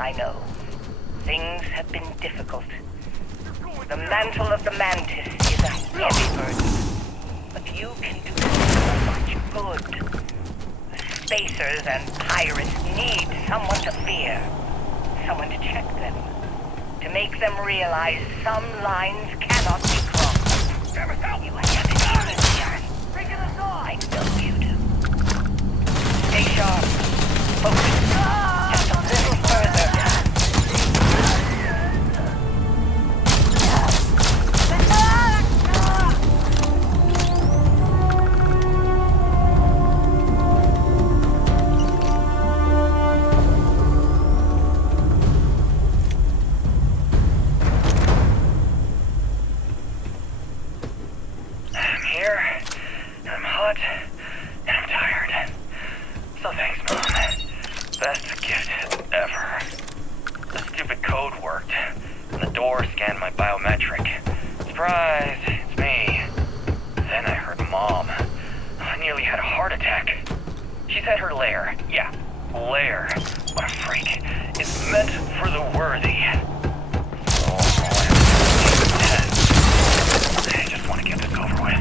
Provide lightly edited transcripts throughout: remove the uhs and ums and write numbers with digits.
I know. Things have been difficult. The mantle of the Mantis is a heavy burden. But you can do so much good. The Spacers and Pirates need someone to fear. Someone to check them. To make them realize some lines cannot be crossed. You have it here. I know you do. Stay sharp. Focus. Just a little further. I'm here, and I'm hot, and I'm tired. So thanks, Mom. Best gift ever. The stupid code worked, and the door scanned my biometric. Surprise, it's me. Then I heard Mom. I nearly had a heart attack. She's at her lair. Yeah, lair. What a freak. It's meant for the worthy. I just want to get this over with.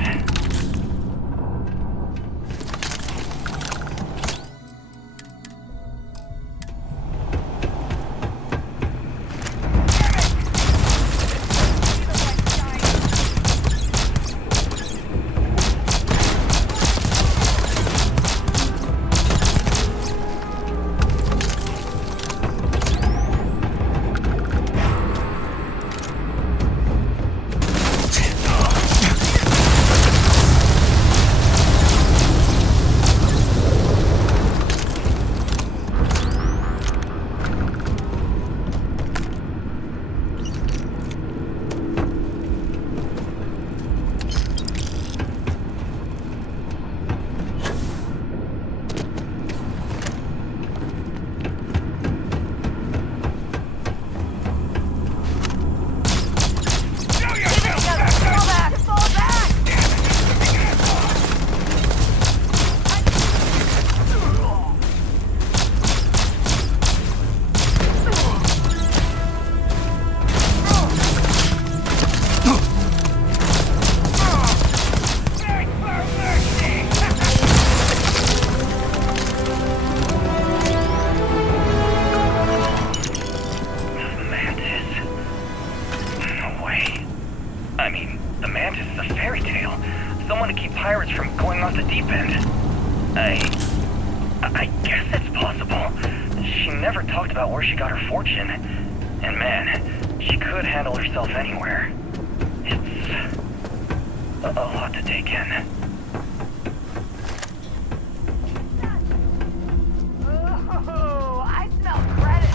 Someone to keep pirates from going off the deep end. I guess it's possible. She never talked about where she got her fortune. And man, she could handle herself anywhere. It's a lot to take in. Oh, I smell credit.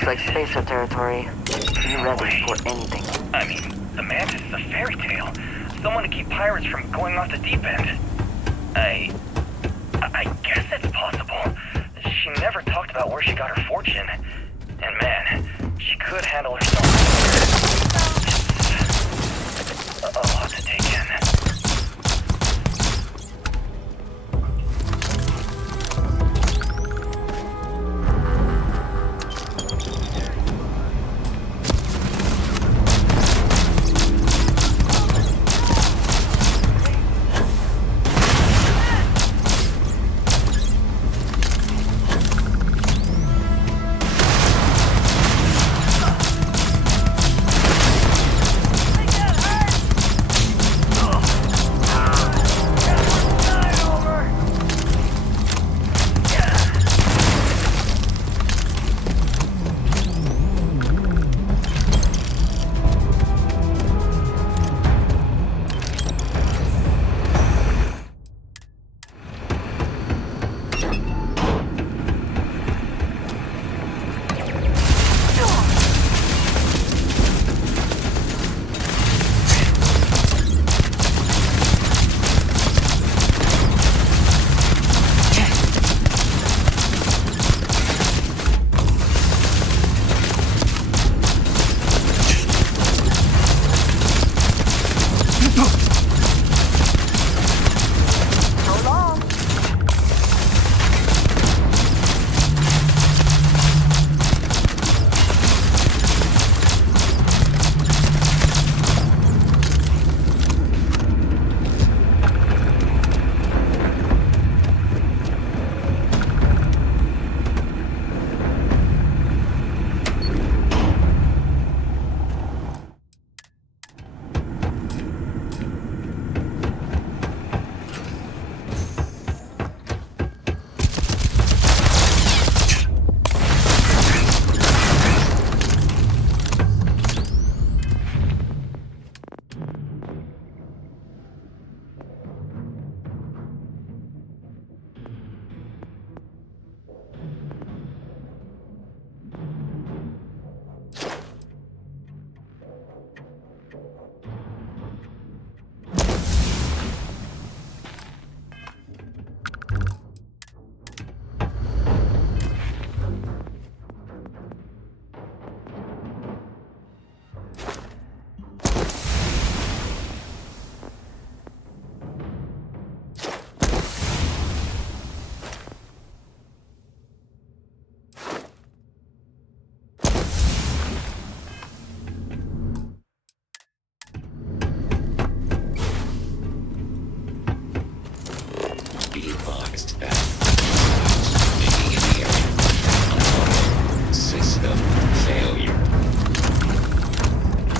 looks like spacer territory. Be ready for anything. I mean, the Mantis is a fairy tale. Someone to keep pirates from going off the deep end. I guess it's possible. She never talked about where she got her fortune. And man, she could handle herself. It's a lot to take in.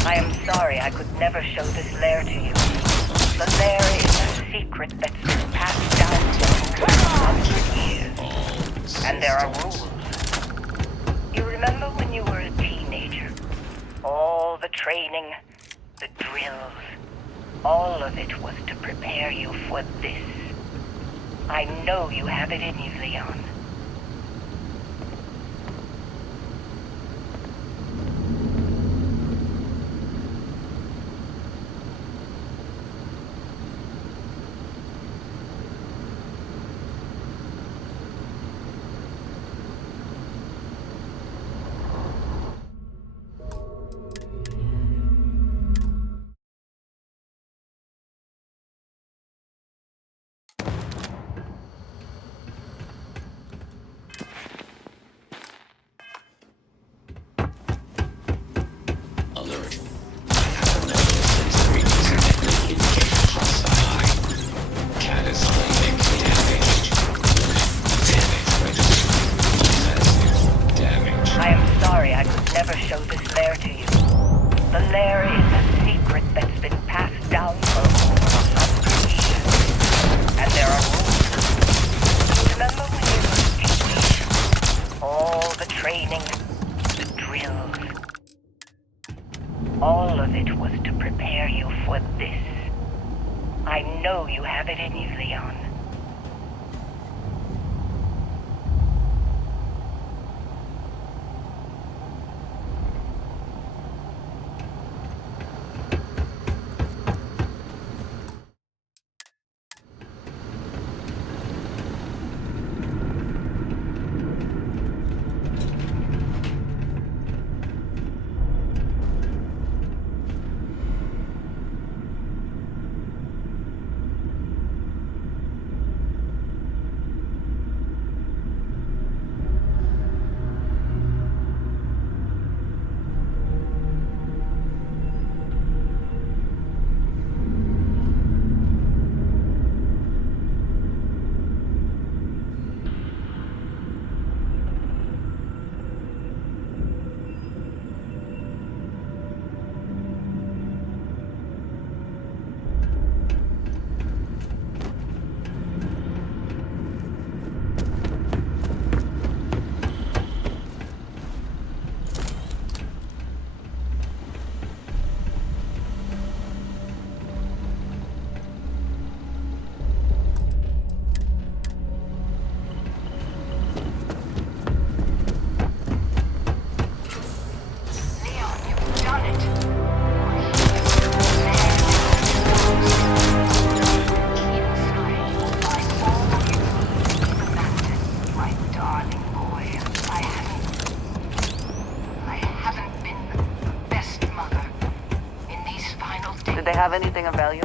I am sorry I could never show this lair to you. The lair is a secret that's been passed down for 100 years. And there are rules. You remember when you were a teenager? All the training, the drills, all of it was to prepare you for this. I know you have it in you, Leon. Never show this lair to you. The lair is a secret that's been passed down for over 100 years. And there are rules. Remember when you were a teenager? All the training, the drills. All of it was to prepare you for this. I know you have it in you, Leon. they have anything of value?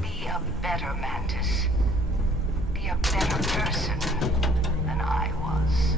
Be a better mantis. Be a better person than I was.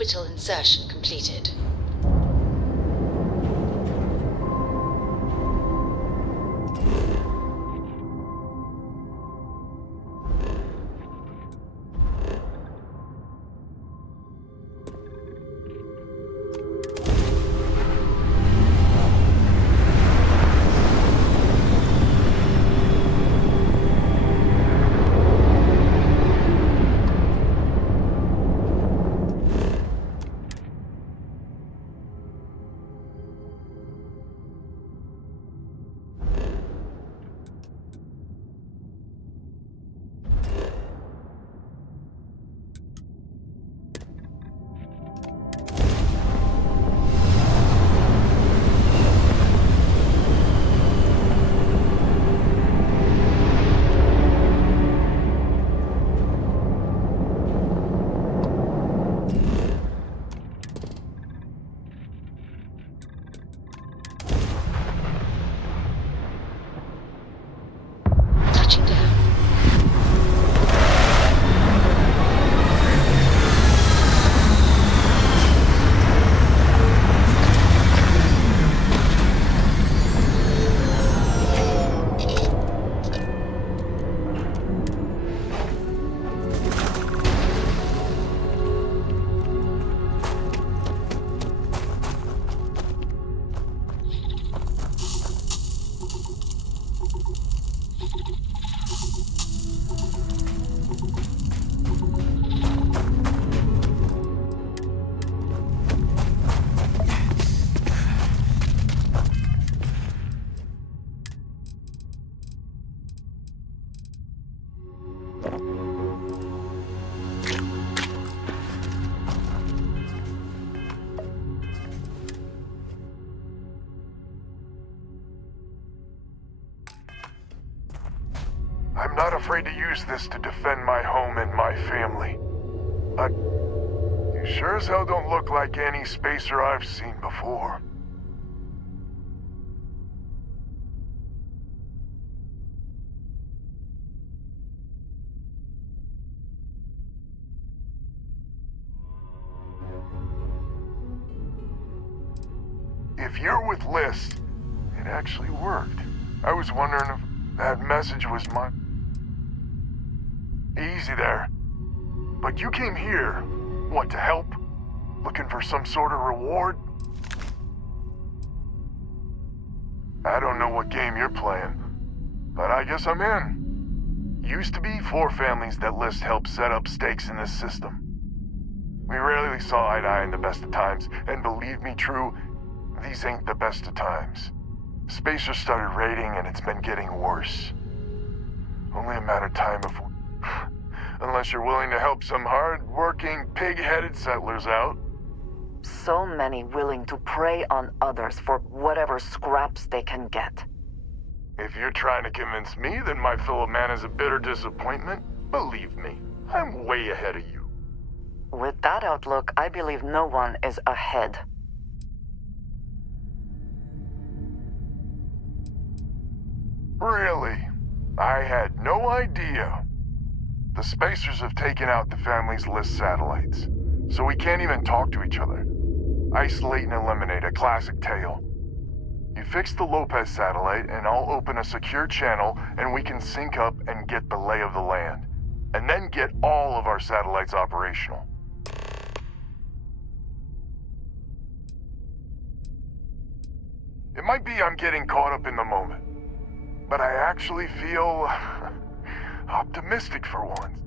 Orbital insertion completed. Touching down. I'm not afraid to use this to defend my home and my family. But you sure as hell don't look like any spacer I've seen before. If you're with Liz, it actually worked. I was wondering if that message was mine. Easy there. But you came here, what, to help? Looking for some sort of reward? I don't know what game you're playing, but I guess I'm in. Used to be 4 families that List helped set up stakes in this system. We rarely saw eye to eye in the best of times, and believe me, True, these ain't the best of times. Spacers started raiding, and it's been getting worse. Only a matter of time before... Unless you're willing to help some hard-working, pig-headed settlers out. So many willing to prey on others for whatever scraps they can get. If you're trying to convince me that my fellow man is a bitter disappointment, believe me, I'm way ahead of you. With that outlook, I believe no one is ahead. Really? I had no idea. The Spacers have taken out the family's List satellites, so we can't even talk to each other. Isolate and eliminate, a classic tale. You fix the Lopez satellite, and I'll open a secure channel, and we can sync up and get the lay of the land. And then get all of our satellites operational. It might be I'm getting caught up in the moment, but I actually feel optimistic for once.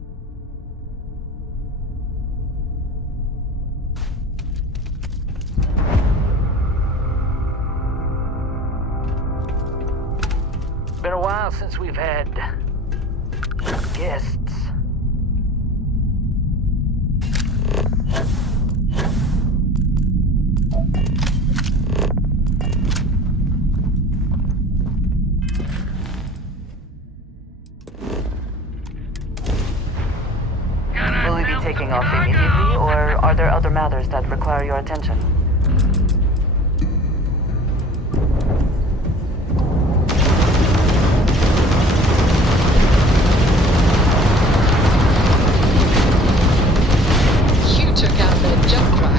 Been a while since we've had guests. Will we be taking off immediately, or are there other matters that require your attention? You took out their jump drive.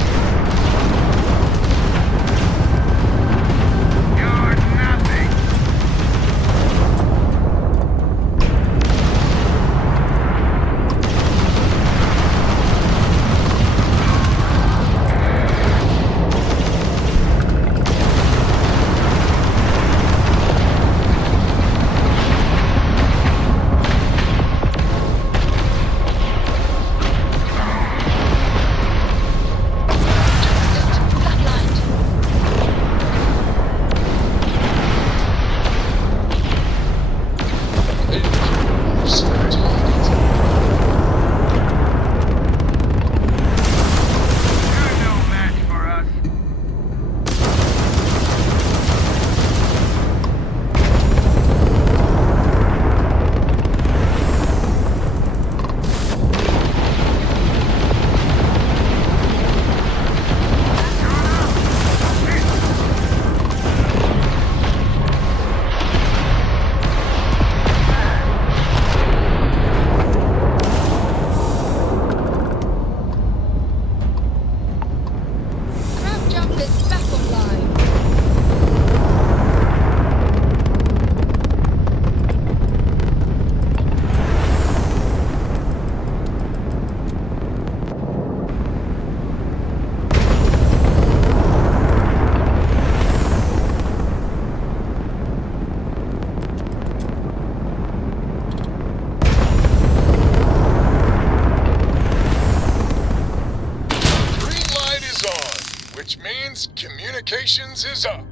which means communications is up.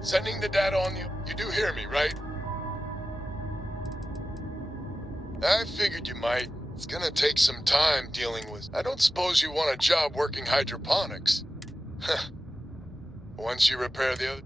Sending the data on you. You do hear me, right? I figured you might. It's gonna take some time dealing with... I don't suppose you want a job working hydroponics. Huh. Once you repair the other...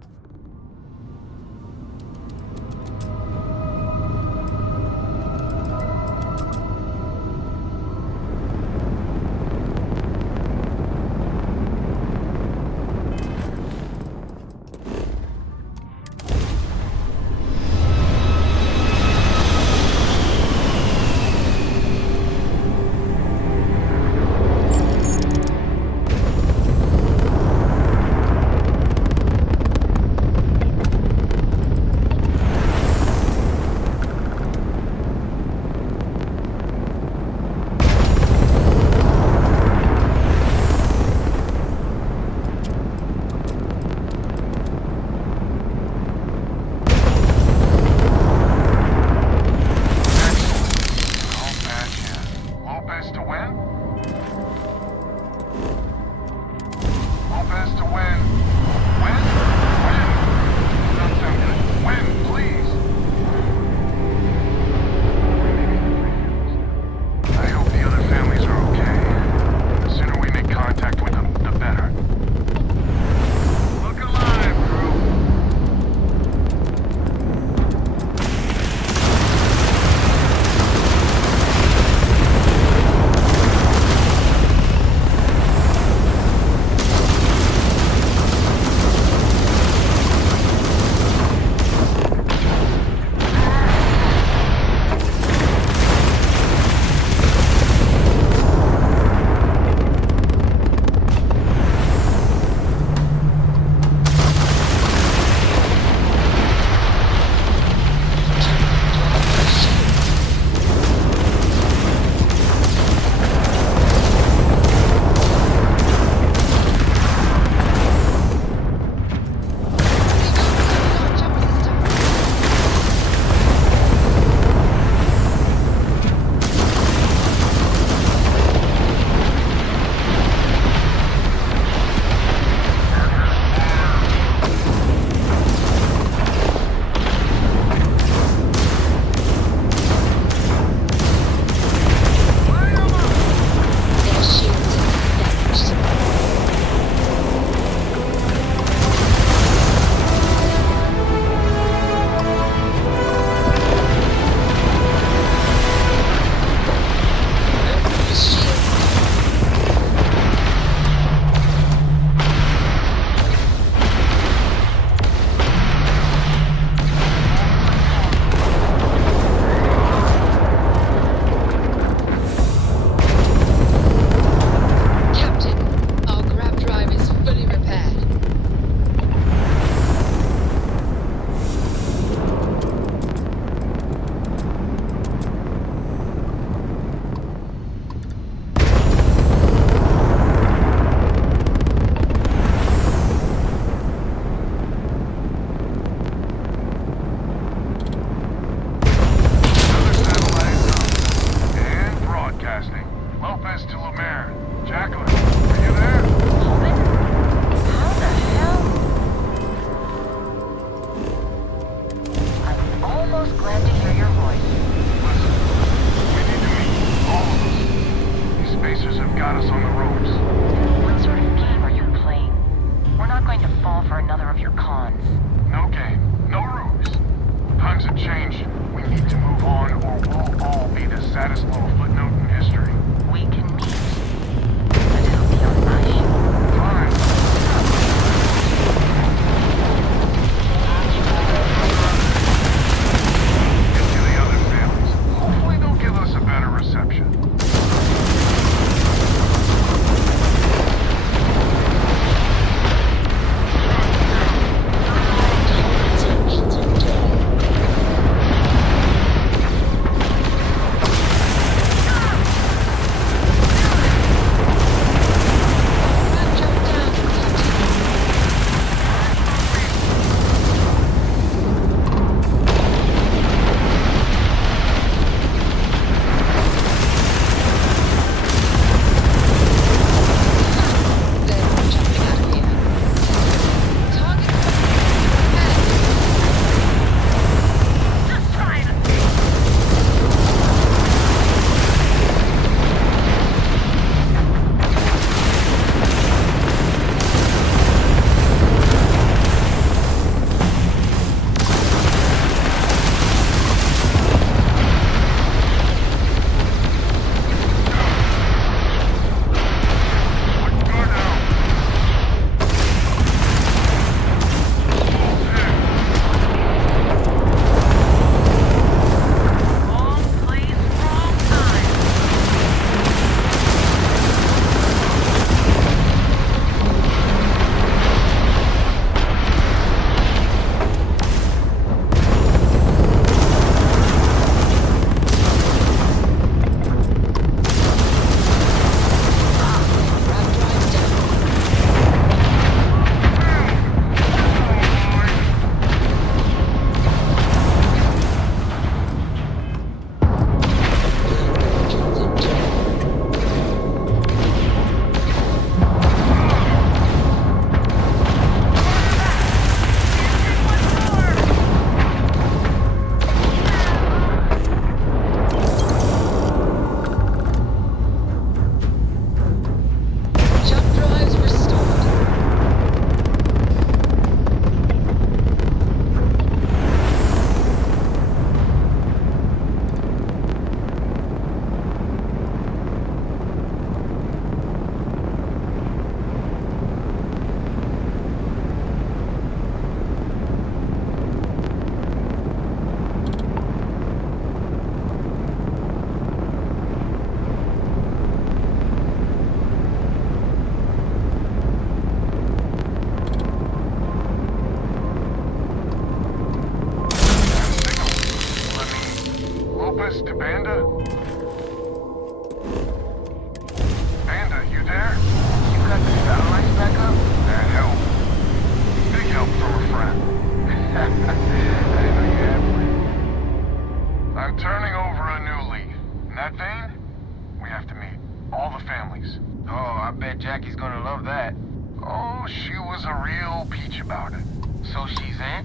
Jackie's gonna love that. Oh, she was a real peach about it. So she's in?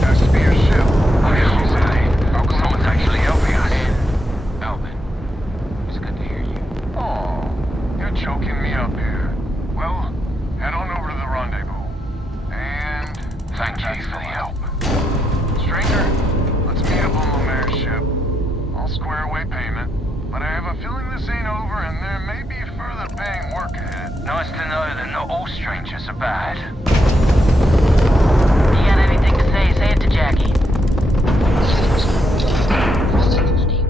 Has to be her ship. I hope so. How come Someone's actually helping us. And Alvin, it's good to hear you. oh, you're choking me up here. Well, head on over to the rendezvous. And Thank you for the help. stranger, let's meet up on Lemaire's ship. I'll square away payment, but I have a feeling this ain't over and there may be further paying work ahead. Nice to know that not all strangers are bad. You got anything to say? Say it to Jackie. Requesting the money.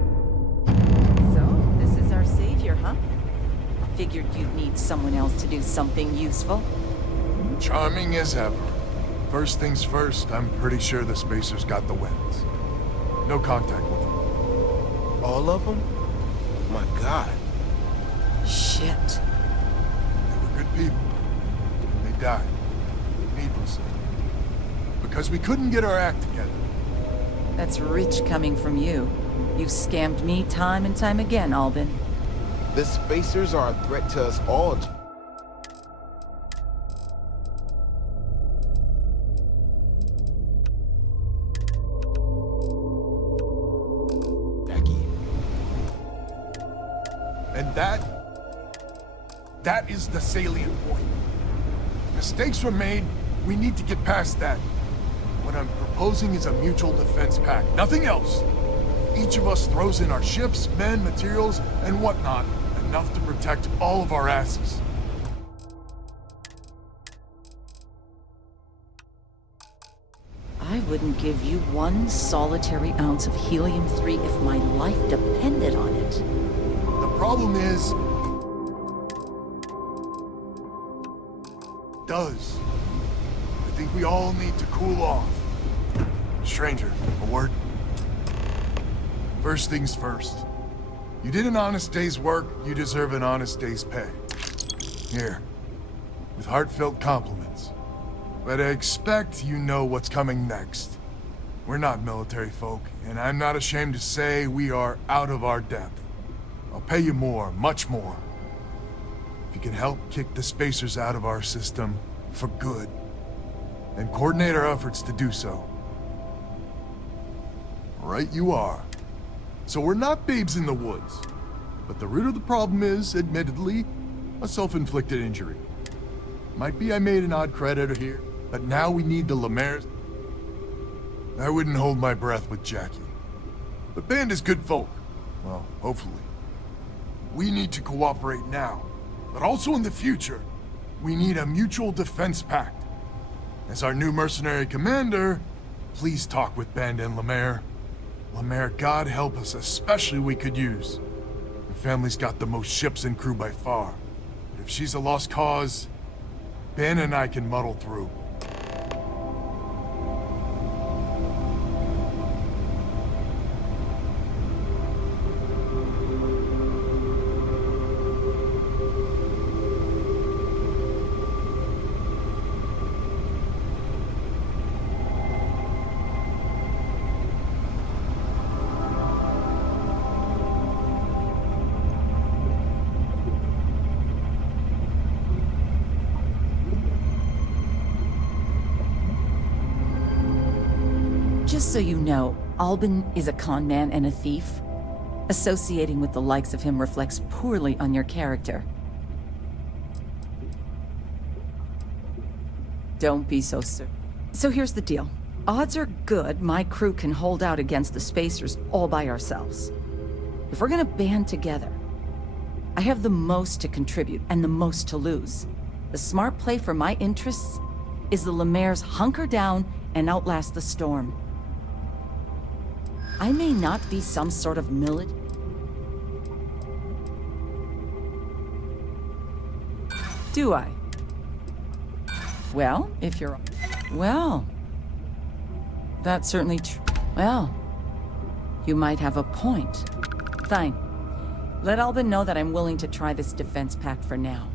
So, this is our savior, huh? Figured you'd need someone else to do something useful. Charming as ever. First things first, I'm pretty sure the Spacers got the wins. No contact with them. All of them? My God. Shit. They were good people. And they died. Needlessly. Because we couldn't get our act together. That's rich coming from you. You've scammed me time and time again, Albin. The Spacers are a threat to us all. Jackie. And that is the salient point. Mistakes were made, we need to get past that. What I'm proposing is a mutual defense pact, nothing else. Each of us throws in our ships, men, materials, and whatnot, enough to protect all of our asses. I wouldn't give you one solitary ounce of helium-3 if my life depended on it. The problem is... does. I think we all need to cool off. Stranger, a word? First things first. You did an honest day's work, you deserve an honest day's pay. Here, with heartfelt compliments. But I expect you know what's coming next. We're not military folk, and I'm not ashamed to say we are out of our depth. I'll pay you more, much more. If you can help kick the Spacers out of our system for good, and coordinate our efforts to do so. Right you are. So we're not babes in the woods. But the root of the problem is, admittedly, a self-inflicted injury. Might be I made an odd creditor here, but now we need the Lemaire's. I wouldn't hold my breath with Jackie. The band is good folk. Well, hopefully. We need to cooperate now, but also in the future. We need a mutual defense pact. As our new mercenary commander, please talk with Ben and Lemaire. Lemaire, God help us, especially we could use. Her family's got the most ships and crew by far. But if she's a lost cause, Ben and I can muddle through. Just so you know, Albin is a con man and a thief. Associating with the likes of him reflects poorly on your character. Don't be so certain. So here's the deal. Odds are good my crew can hold out against the Spacers all by ourselves. If we're gonna band together, I have the most to contribute and the most to lose. The smart play for my interests is the Lemaire's hunker down and outlast the storm. I may not be some sort of military. Do I? Well, if you're... Well... That's certainly true. Well, you might have a point. Fine. Let Albin know that I'm willing to try this defense pact for now.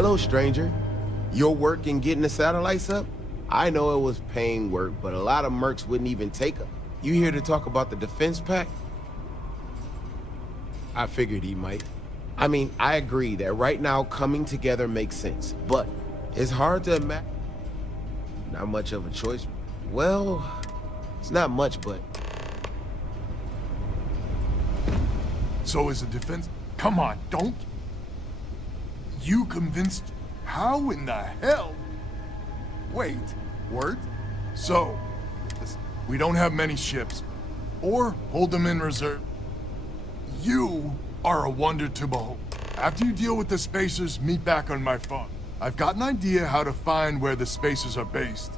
Hello, stranger. Your work in getting the satellites up? I know it was pain work, but a lot of mercs wouldn't even take them. You here to talk about the defense pack? I figured he might. I mean, I agree that right now coming together makes sense, but it's hard to imagine. Not much of a choice. Well, it's not much, but... So is the defense... Come on, don't... You convinced... How in the hell? Wait, word? So, we don't have many ships, or hold them in reserve. You are a wonder to behold. After you deal with the spacers, meet back on my phone. I've got an idea how to find where the spacers are based.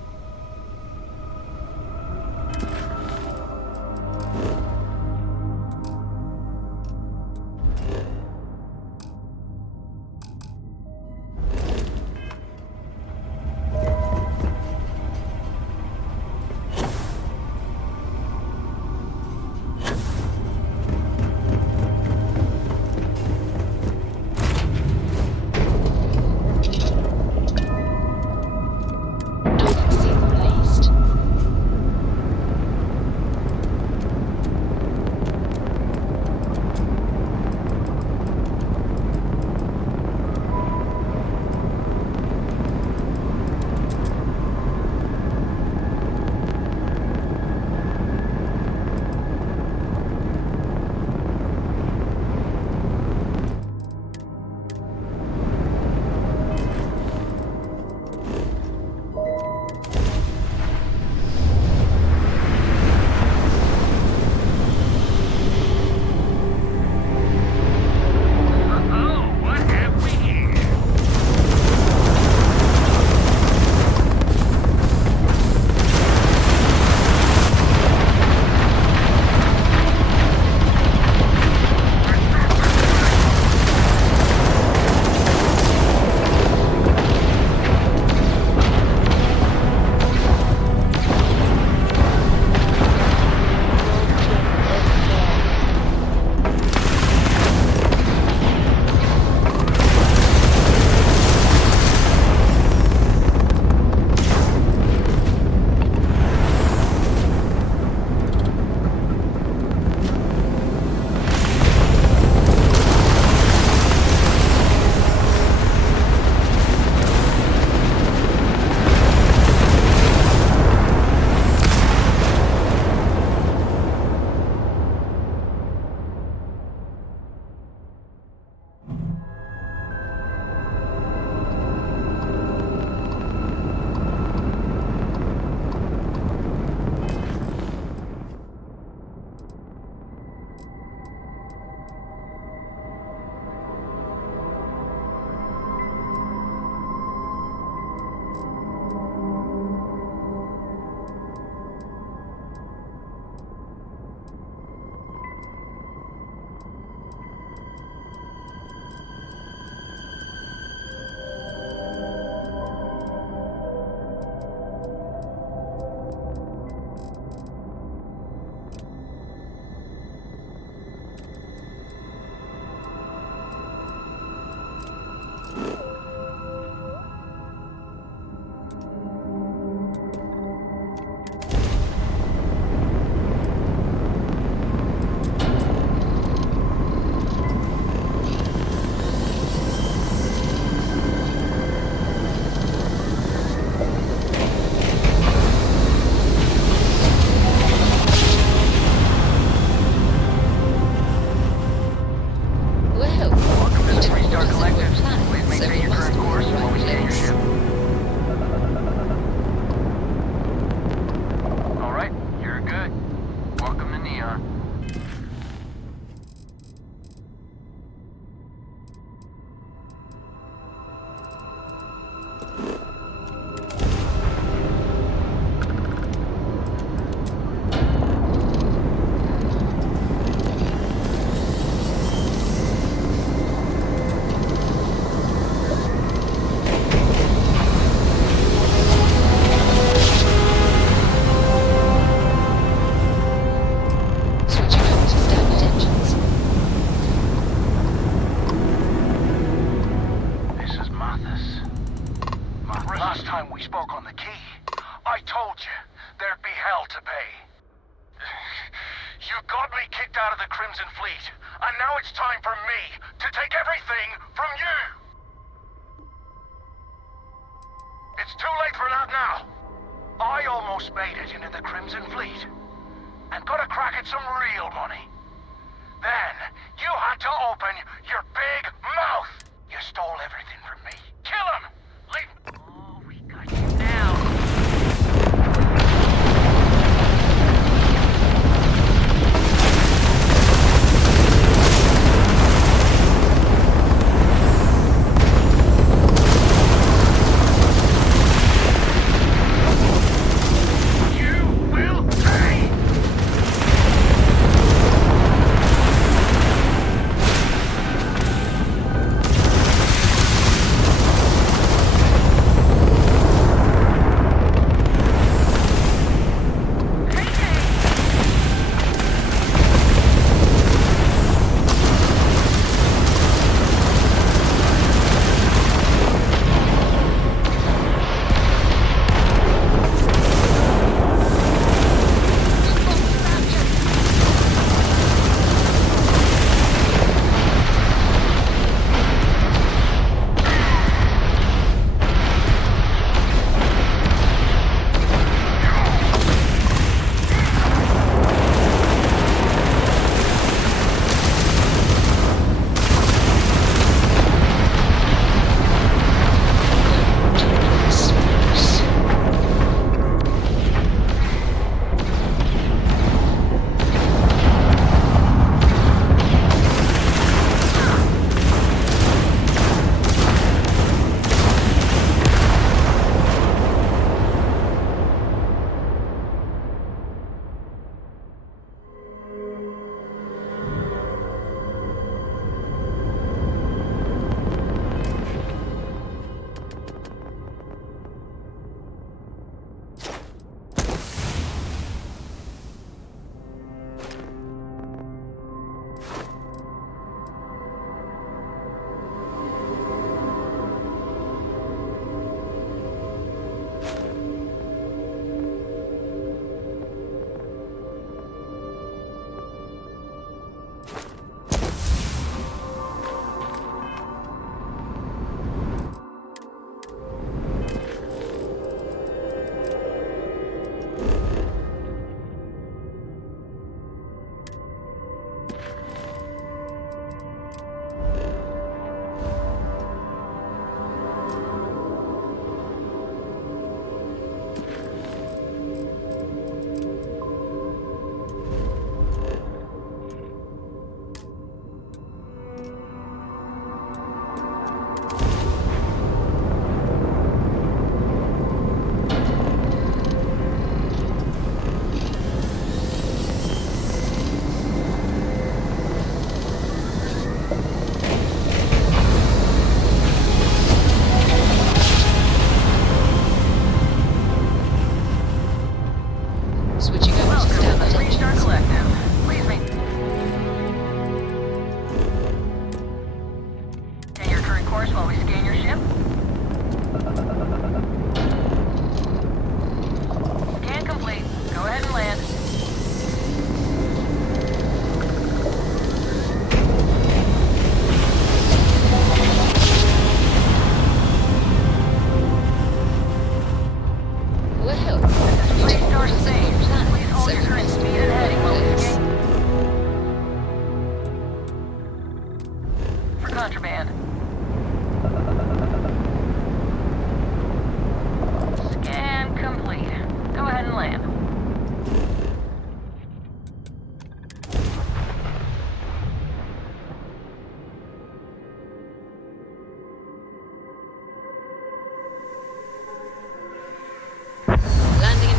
Docking seal released. with us. Last time we spoke on the key, I told you there'd be hell to pay. You got me kicked out of the Crimson Fleet, and now it's time for me to take everything from you! It's too late for that now. I almost made it into the Crimson Fleet, and got a crack at some real money. Then, you had to open your big mouth! You stole everything from me. Kill him! Leave... Oh, we got you now.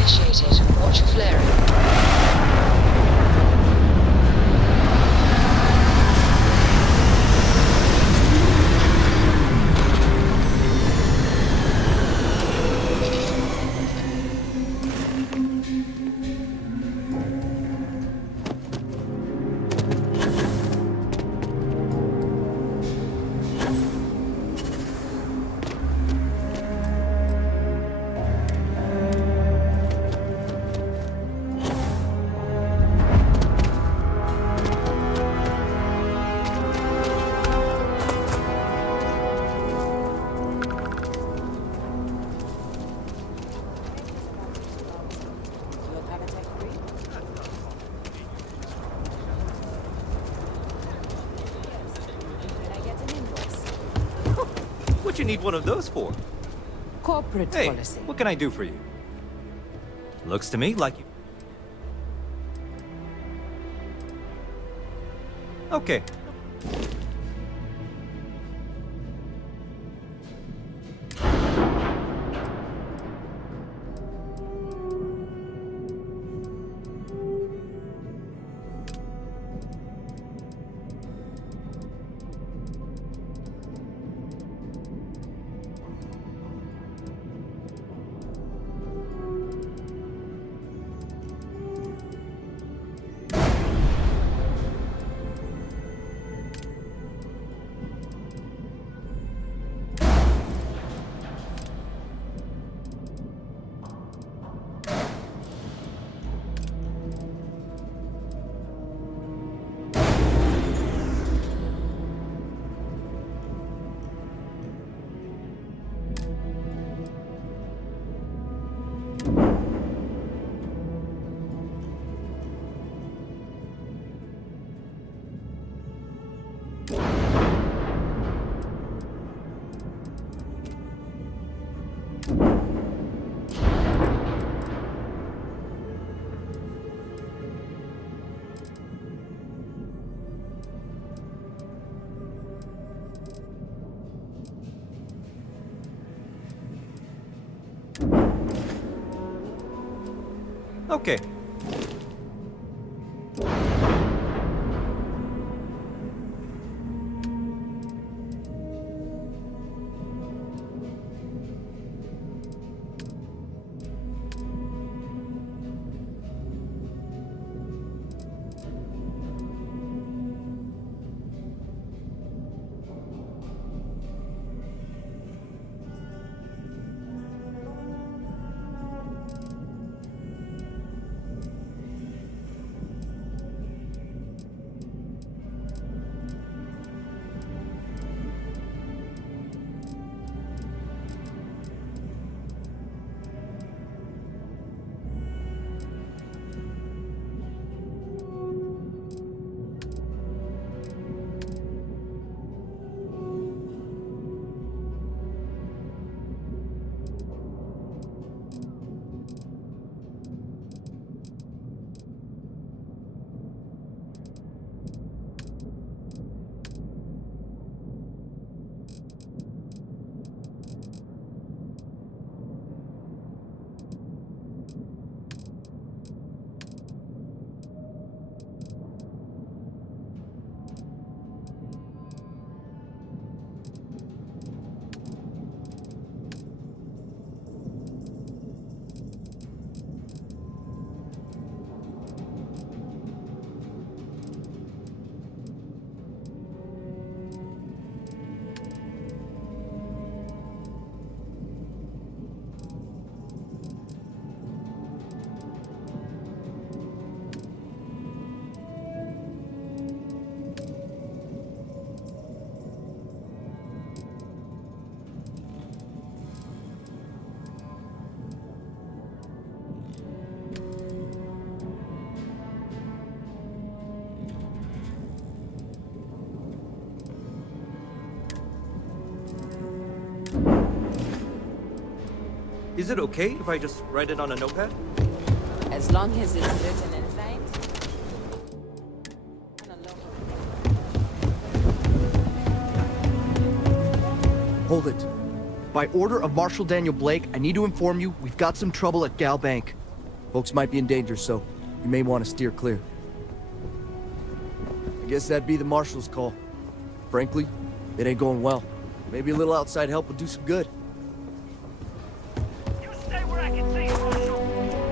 initiated. Watch your flaring. you need one of those for? Corporate Hey, policy. what can I do for you? Looks to me like you... Okay. Okay. Is it okay if I just write it on a notepad? As long as it's written in signs. Hold it. By order of Marshal Daniel Blake, I need to inform you we've got some trouble at Gal Bank. Folks might be in danger, so you may want to steer clear. I guess that'd be the Marshal's call. Frankly, it ain't going well. Maybe a little outside help would do some good. You stay where I can see you, Marshal.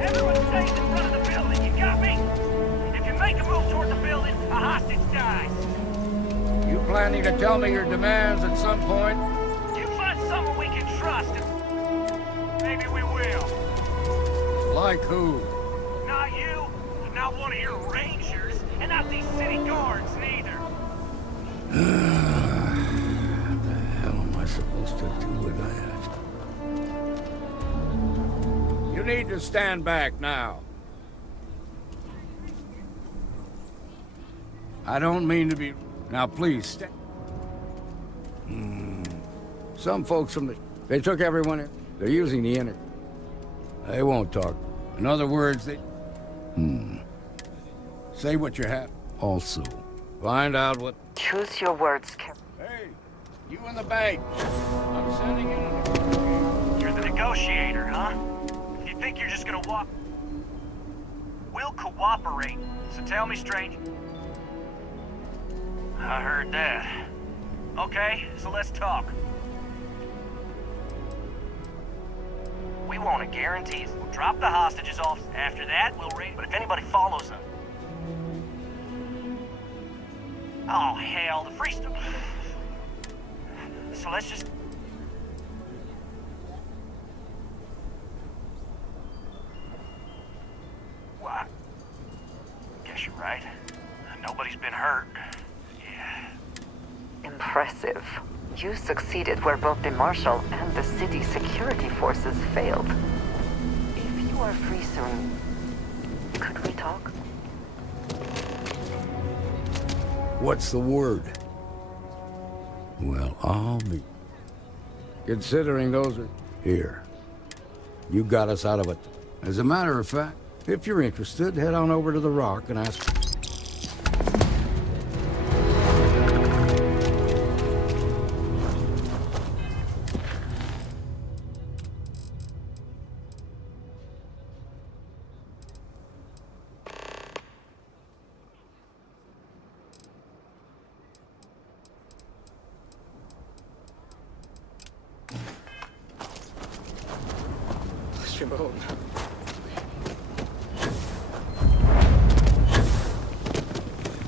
Everyone stays in front of the building, you got me? If you make a move toward the building, a hostage dies. You planning to tell me your demands at some point? You find someone we can trust, and maybe we will. Like who? Not you, not one of your rangers, and not these city guards, neither. What the hell am I supposed to do with that? You need to stand back now. I don't mean to be... Now please, Some folks from the... They took everyone in. They're using the internet. They won't talk. In other words, they... Say what you have. Also, find out what... Choose your words carefully. Hey, you in the bank. I'm sending you... You're the negotiator, huh? You think you're just gonna walk... We'll cooperate. So tell me, stranger. I heard that. Okay, so let's talk. We want a guarantee. We'll drop the hostages off. After that, we'll raid. But if anybody follows them... Oh, hell, the free stuff. So let's just... What? Guess you're right. Nobody's been hurt. Yeah. Impressive. You succeeded where both the Marshal and the city security forces failed. If you are free soon, could we talk? What's the word? Well, I'll be... Considering those are... Here. You got us out of it. As a matter of fact, if you're interested, head on over to the Rock and ask...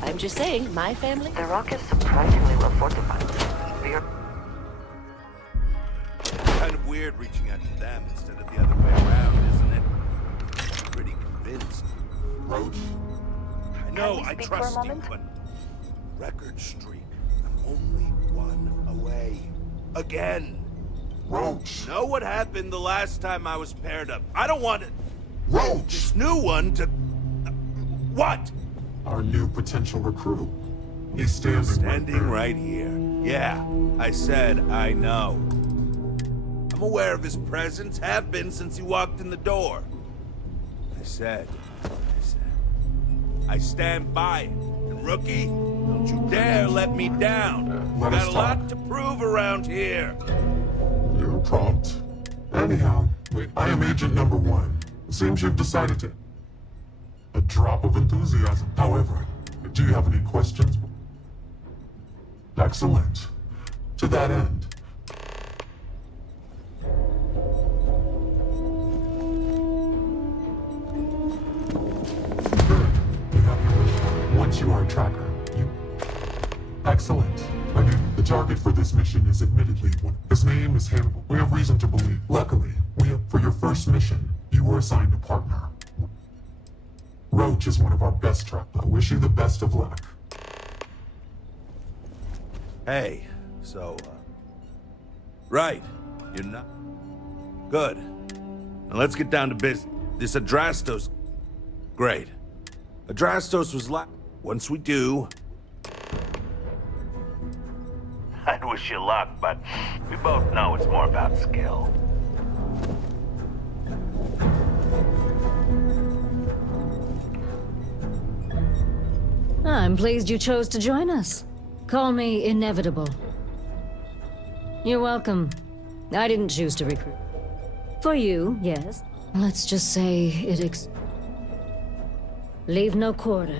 I'm just saying, my family... The Rock is surprisingly well fortified. We're... Kind of weird reaching out to them instead of the other way around, isn't it? I'm pretty convinced. Roach? I know, Can we I speak for a trust you, moment? but... Record streak. I'm only one away. Again. Roach! Know what happened the last time I was paired up? I don't want it. Roach! This new one to... What? Our new potential recruit. He's standing right here. Yeah, I said I know. I'm aware of his presence, have been since he walked in the door. I said. I stand by it. And rookie, don't you dare let me down. Let us Got a talk. lot to prove around here. You're prompt. Anyhow, I am agent number 1. Seems you've decided to... A drop of enthusiasm. However, do you have any questions? Excellent. To that end. Good. You have your wish. Once you are a tracker, you... Excellent. I mean, the target for this mission is admittedly one. His name is Hannibal. We have reason to believe. Luckily, for your first mission, you were assigned a partner. Roach is one of our best trackers. I wish you the best of luck. Hey, so, Right. You're not... Good. Now let's get down to business. This Adrastos... Great. Adrastos was Once we do... I'd wish you luck, but we both know it's more about skill. I'm pleased you chose to join us. Call me inevitable. You're welcome. I didn't choose to recruit. For you, yes. Let's just say it leave no quarter.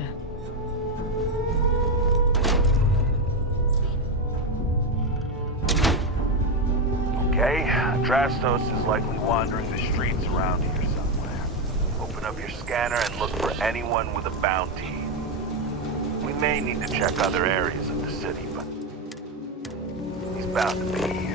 Okay, Adrastos is likely wandering the streets around here somewhere. Open up your scanner and look for anyone with a bounty. We may need to check other areas of the city, but he's bound to be here.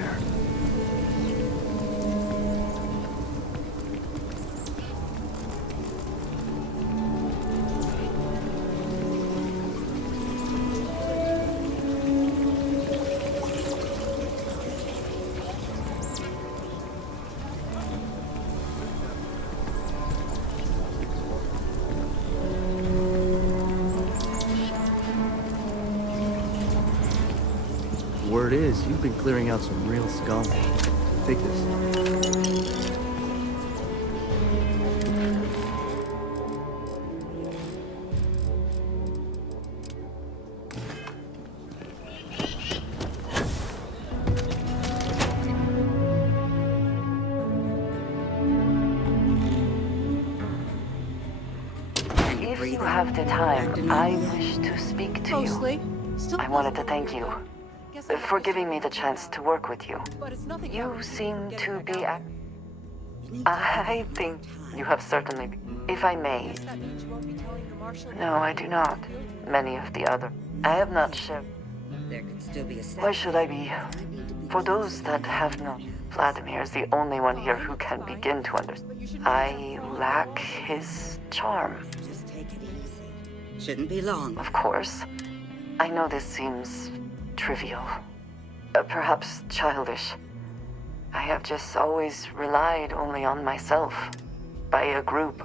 Word is, notice you've been clearing out some real scum. Take this. If you have the time, I wish to speak to you. I wanted to thank you for giving me the chance to work with you. You seem to be... I think you have certainly... If I may... No, I do not. Many of the other... I have not shared... Why should I be? For those that have not... Vladimir is the only one here who can begin to understand. I lack his charm. Just take it easy. Shouldn't be long. Of course. I know this seems trivial. Perhaps childish. I have just always relied only on myself. By a group,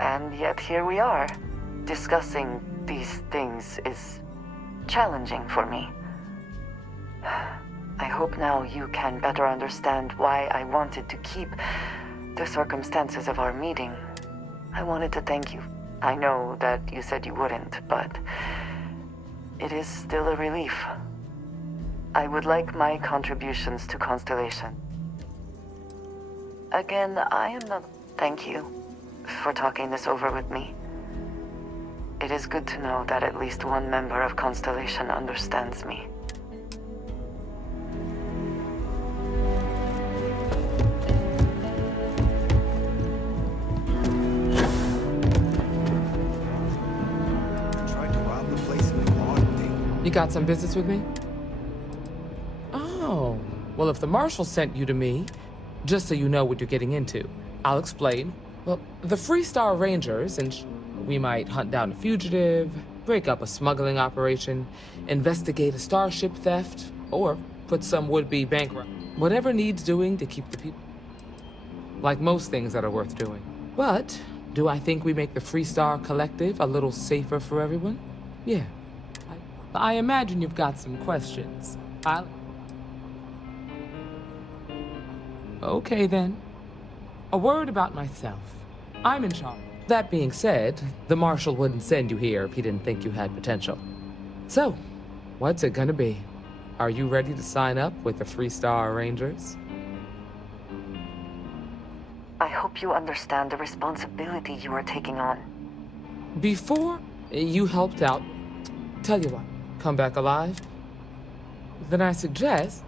And yet here we are. Discussing these things is challenging for me. I hope now you can better understand why I wanted to keep the circumstances of our meeting. I wanted to thank you. I know that you said you wouldn't, but it is still a relief. I would like my contributions to Constellation. Again, I am not... Thank you for talking this over with me. It is good to know that at least one member of Constellation understands me. You got some business with me? Oh, well, if the Marshal sent you to me, just so you know what you're getting into, I'll explain. Well, the Freestar Rangers, and we might hunt down a fugitive, break up a smuggling operation, investigate a starship theft, or put some would-be bankrupt. Whatever needs doing to keep the people... Like most things that are worth doing. But, do I think we make the Freestar Collective a little safer for everyone? Yeah. I imagine you've got some questions. Okay, then. A word about myself. I'm in charge. That being said, the Marshal wouldn't send you here if he didn't think you had potential. So, what's it gonna be? Are you ready to sign up with the Freestar Rangers? I hope you understand the responsibility you are taking on. Before you helped out, tell you what. Come back alive, then I suggest...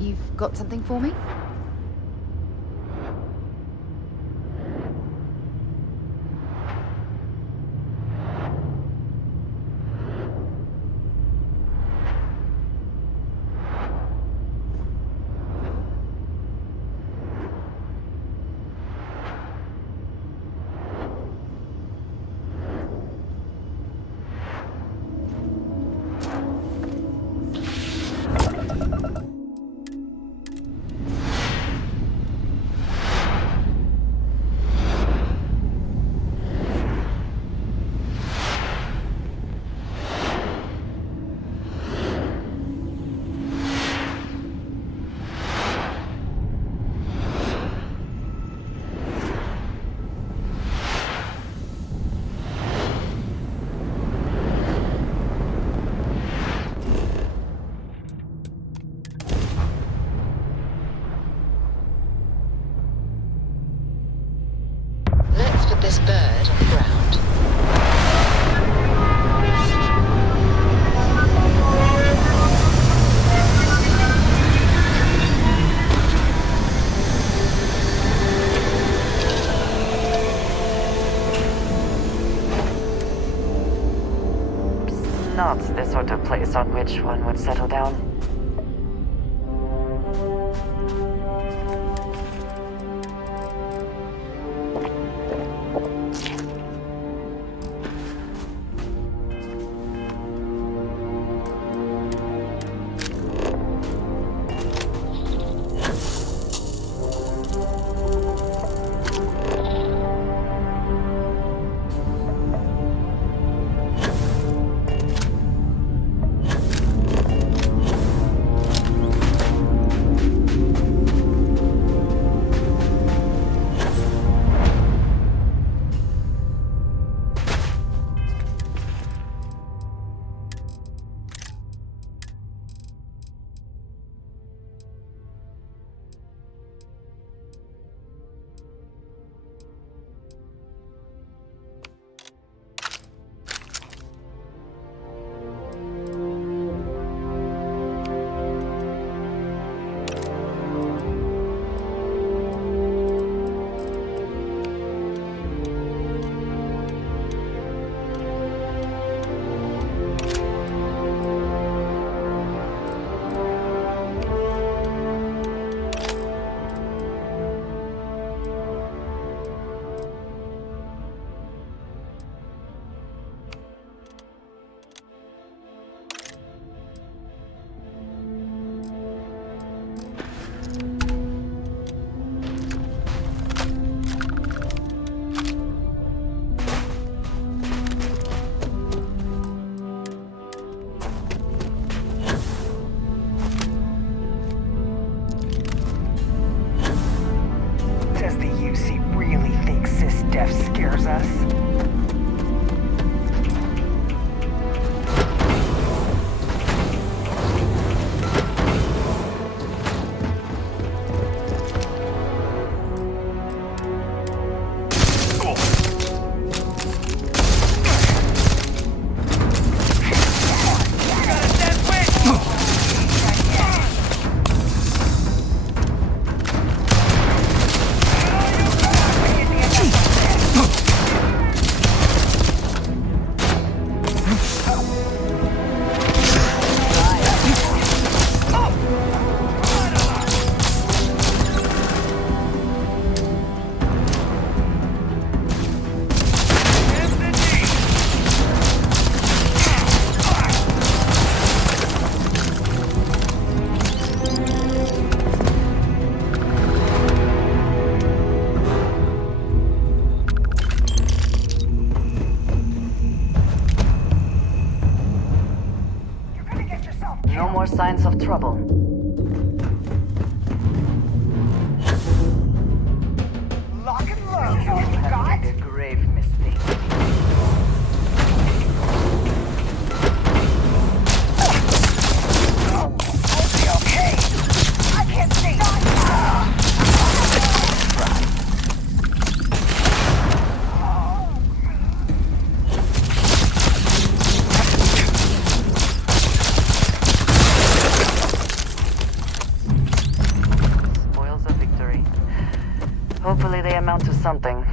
You've got something for me? Let's put this bird on the ground. Not the sort of place on which one would settle down. Does the UC really think sys-def scares us? No more signs of trouble. Lock and load. You got A grave mistake. okay. I can't see. Hopefully they amount to something.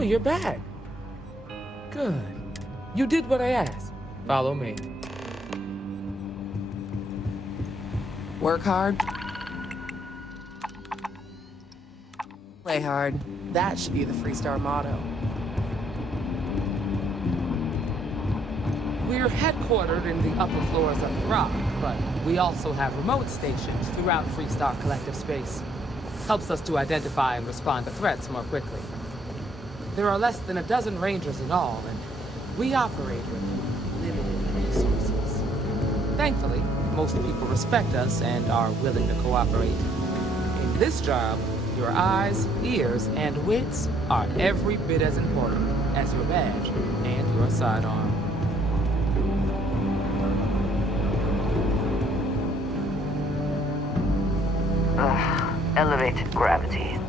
You're back. Good. You did what I asked. Follow me. Work hard. Play hard. That should be the Freestar motto. We're headquartered in the upper floors of the Rock, but we also have remote stations throughout Freestar Collective Space. Helps us to identify and respond to threats more quickly. There are less than a dozen Rangers in all, and we operate with limited resources. Thankfully, most people respect us and are willing to cooperate. In this job, your eyes, ears, and wits are every bit as important as your badge and your sidearm. Elevated gravity.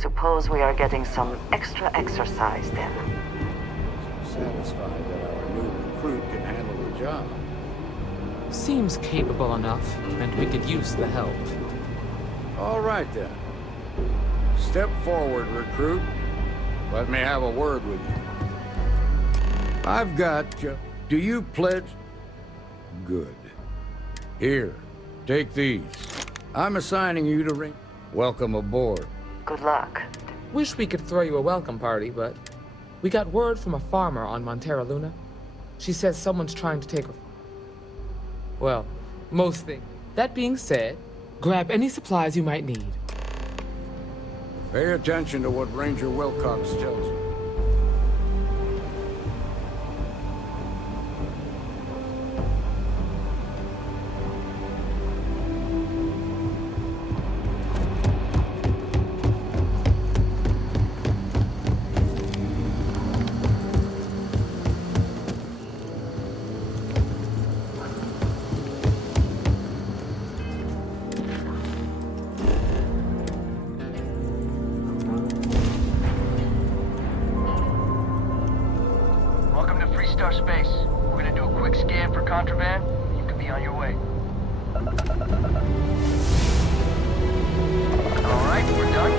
Suppose we are getting some extra exercise then. Satisfied that our new recruit can handle the job. Seems capable enough, and we could use the help. All right, then. Step forward, recruit. Let me have a word with you. I've got you. Do you pledge? Good. Here, take these. I'm assigning you to ring. Welcome aboard. Good luck. Wish we could throw you a welcome party, but we got word from a farmer on Montera Luna. She says someone's trying to take her. Well, most things. That being said, grab any supplies you might need. Pay attention to what Ranger Wilcox tells you. Space. We're gonna do a quick scan for contraband. You can be on your way. All right, we're done.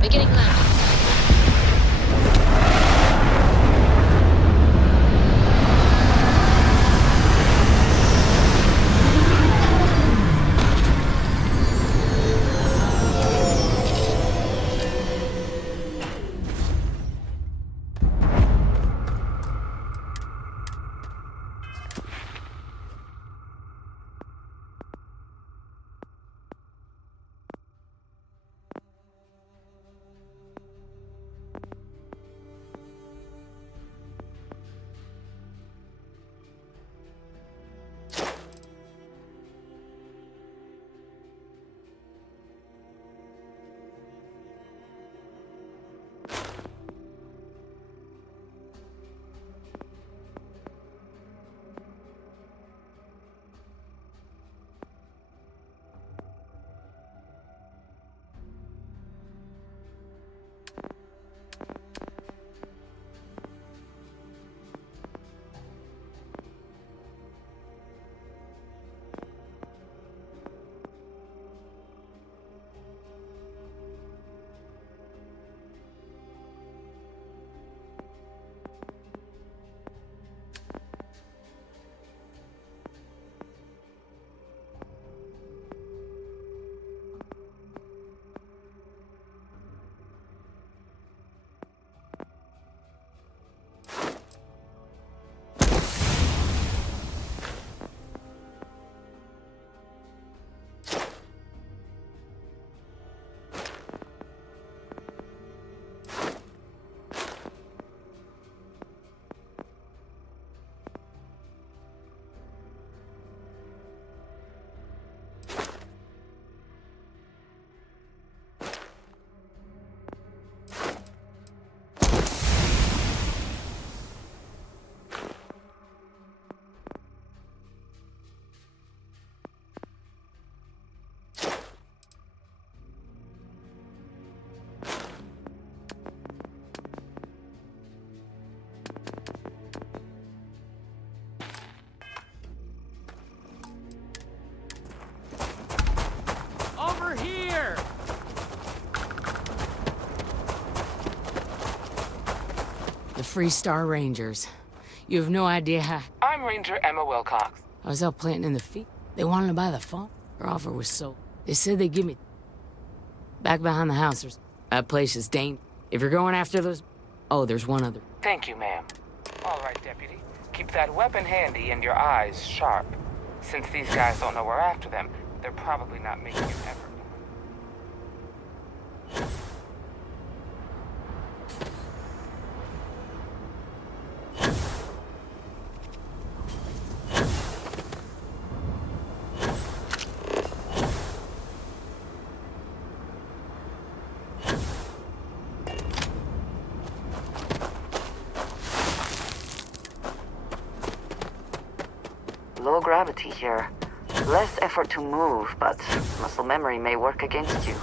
Beginning landing. The Freestar Rangers. You have no idea how... I'm Ranger Emma Wilcox. I was out planting in the field. They wanted to buy the farm. Their offer was sold. They said they'd give me... Back behind the house, that place is dangerous. If you're going after those... Oh, there's one other. Thank you, ma'am. All right, Deputy. Keep that weapon handy and your eyes sharp. Since these guys don't know we're after them, they're probably not making an effort. Low gravity here. Less effort to move, but muscle memory may work against you.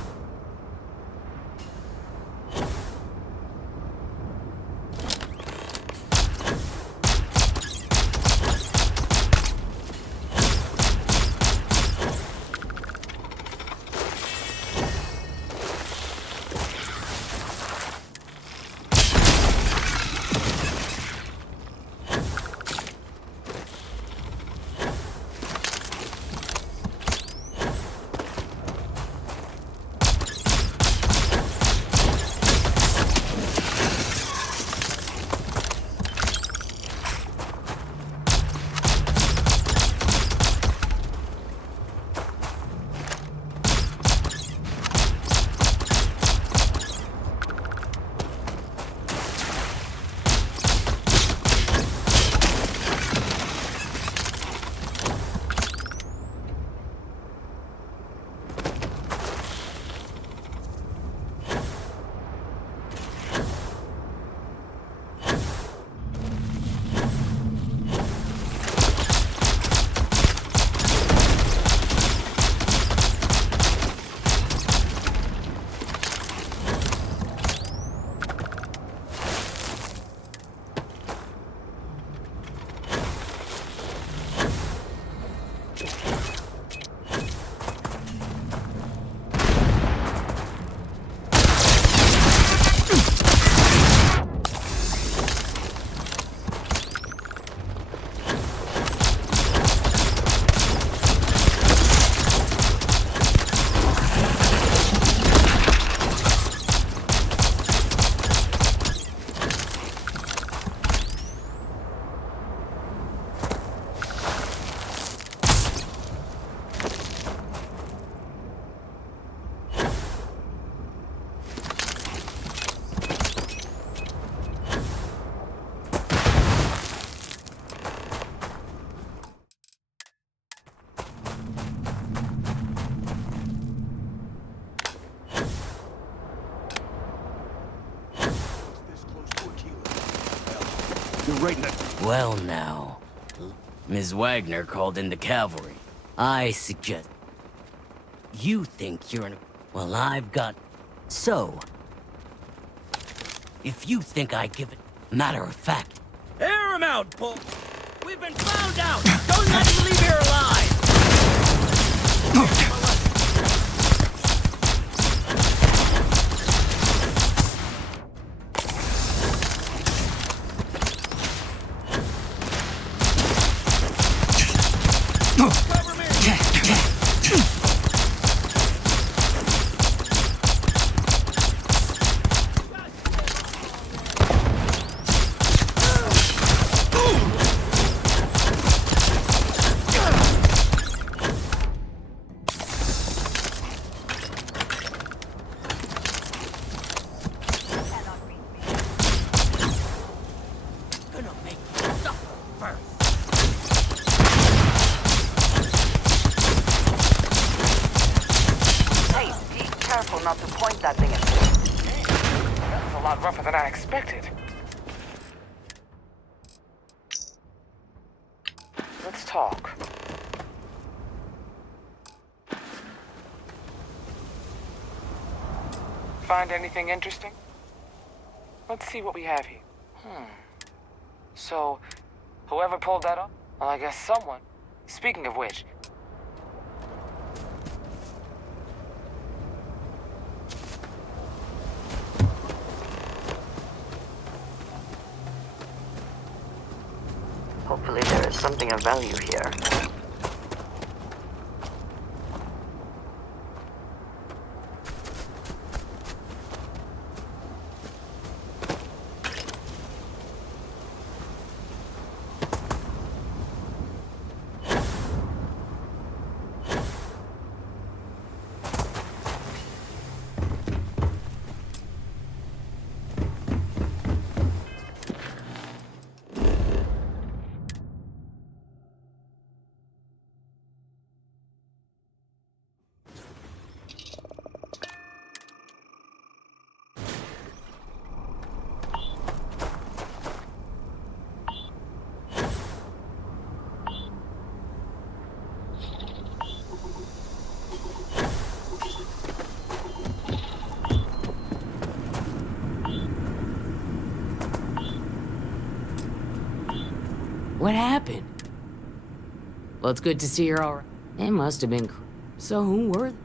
right in the... Well now, Ms. Wagner called in the cavalry. I suggest... You think you're in a... Well, I've got... So... If you think I give it... Matter of fact... Air him out, Bull! We've been found out! Don't let him leave here alive! Not to point that thing at me. That was a lot rougher than I expected. Let's talk. Find anything interesting? Let's see what we have here. So, whoever pulled that up? Well, I guess someone. Speaking of which, hopefully there is something of value here. What happened? Well, it's good to see you're all right. It must have been... So who were they?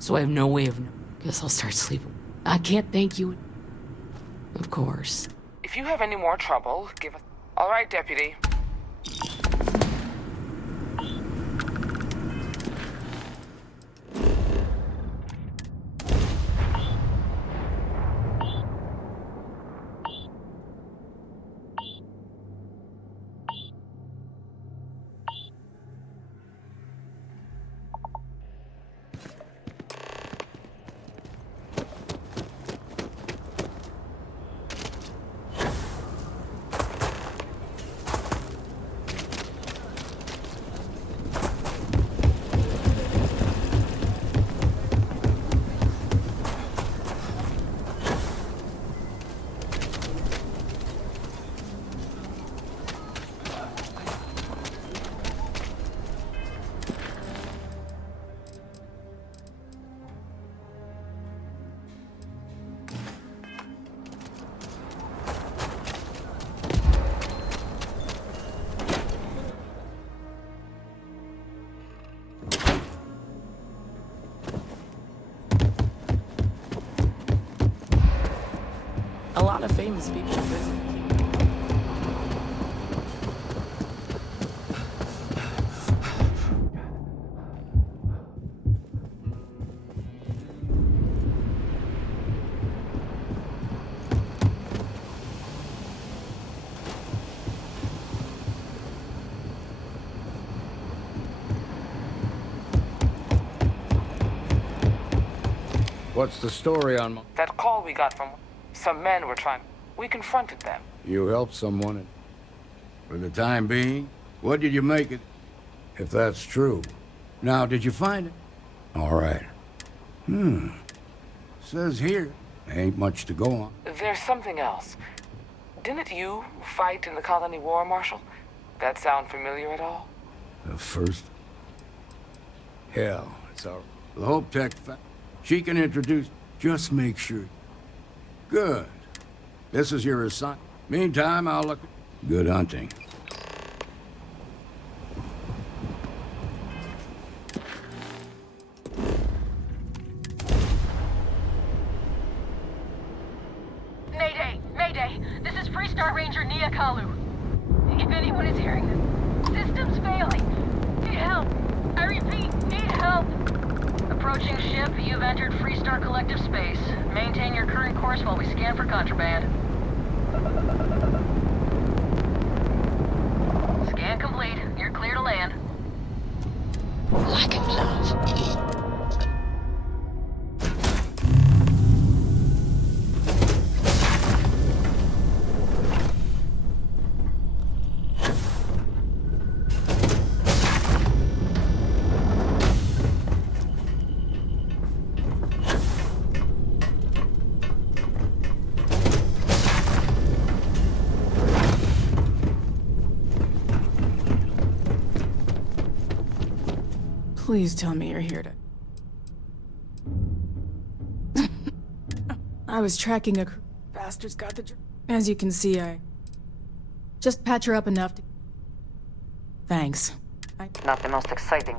So I have no way of knowing. Guess I'll start sleeping. I can't thank you. Of course. if you have any more trouble, give us... All right, Deputy. A lot of famous people visit. What's the story on... That call we got from some men were trying... We confronted them. You helped someone? For the time being? What did you make it? If that's true. Now, did you find it? All right. Says here, ain't much to go on. There's something else. Didn't you fight in the Colony War, Marshal? That sound familiar at all? The first? Hell, it's all right. The Hope Tech she can introduce. Just make sure. Good. This is your assignment. Meantime, I'll look. Good hunting. Mayday! Mayday! This is Freestar Ranger Nia Kalu. If anyone is hearing this, system's failing. Need help. I repeat, need help. Approaching ship, you've entered Freestar Collective space. Maintain your current course while we scan for contraband. Scan complete. You're clear to land. Lack of love. Please tell me you're here to... I was tracking a crew. Bastards got the... As you can see, I... Just patch her up enough to... Thanks. Not the most exciting.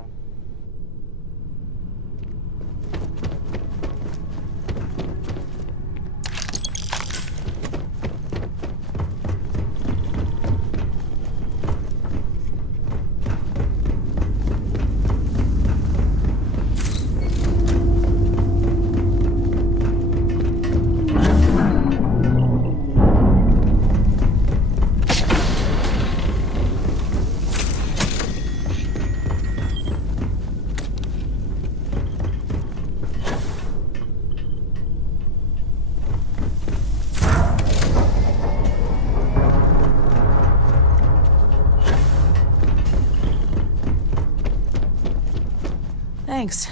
Thanks.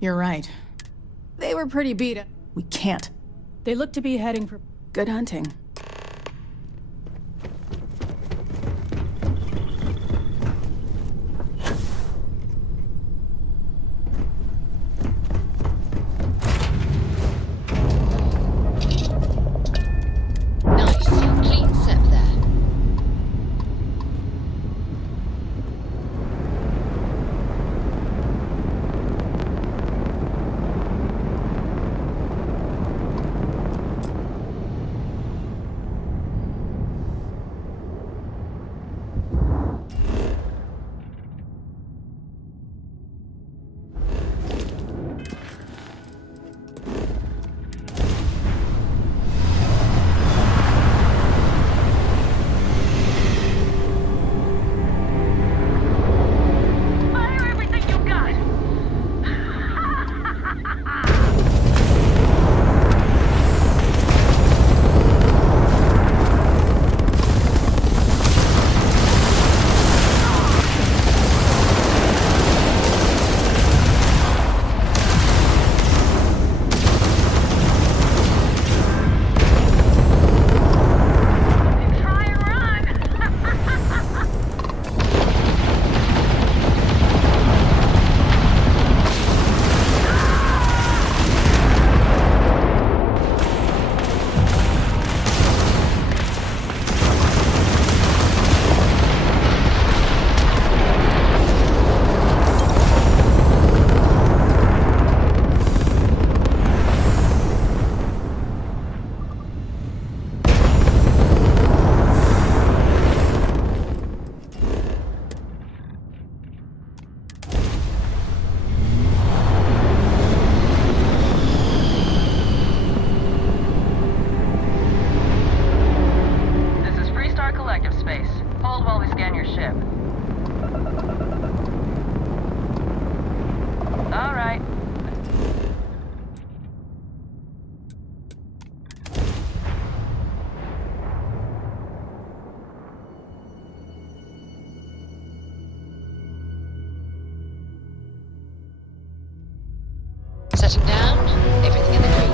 You're right. They were pretty beat up. We can't. They look to be heading for... Good hunting. Nice. Clean set there. Setting down, everything in the green.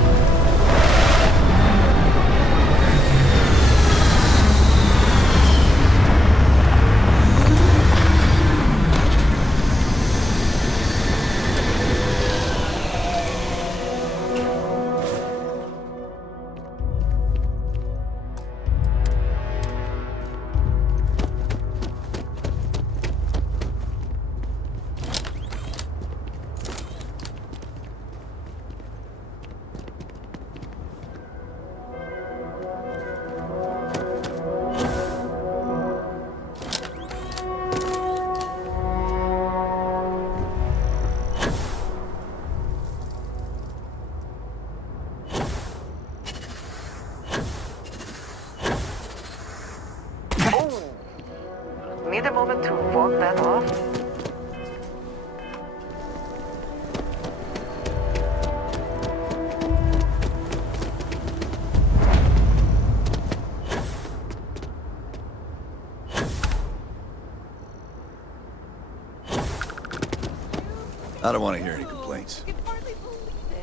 I don't want to hear any complaints.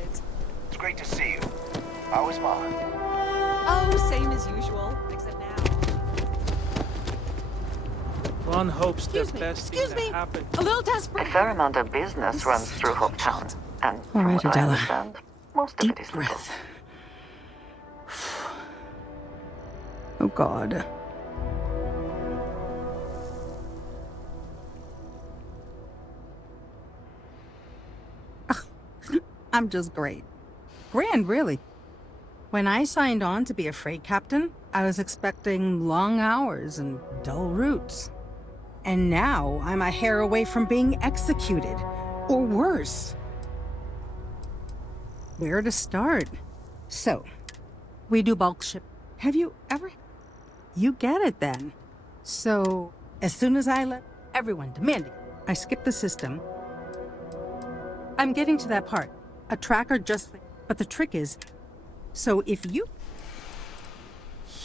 It's great to see you. How is Mom? Oh, same as usual, except now. One hopes the Excuse best me, thing that happened. a little desperate. A fair amount of business runs through Hopetown, and All from right, what I Adela. understand, most of it is legal. Oh, God. I'm just great. Grand, really. When I signed on to be a freight captain, I was expecting long hours and dull routes. And now I'm a hair away from being executed, or worse. Where to start? So, we do bulk ship. Have you ever? You get it then. So, as soon as I let everyone demanding, I skip the system. I'm getting to that part. A tracker just... But the trick is, so if you...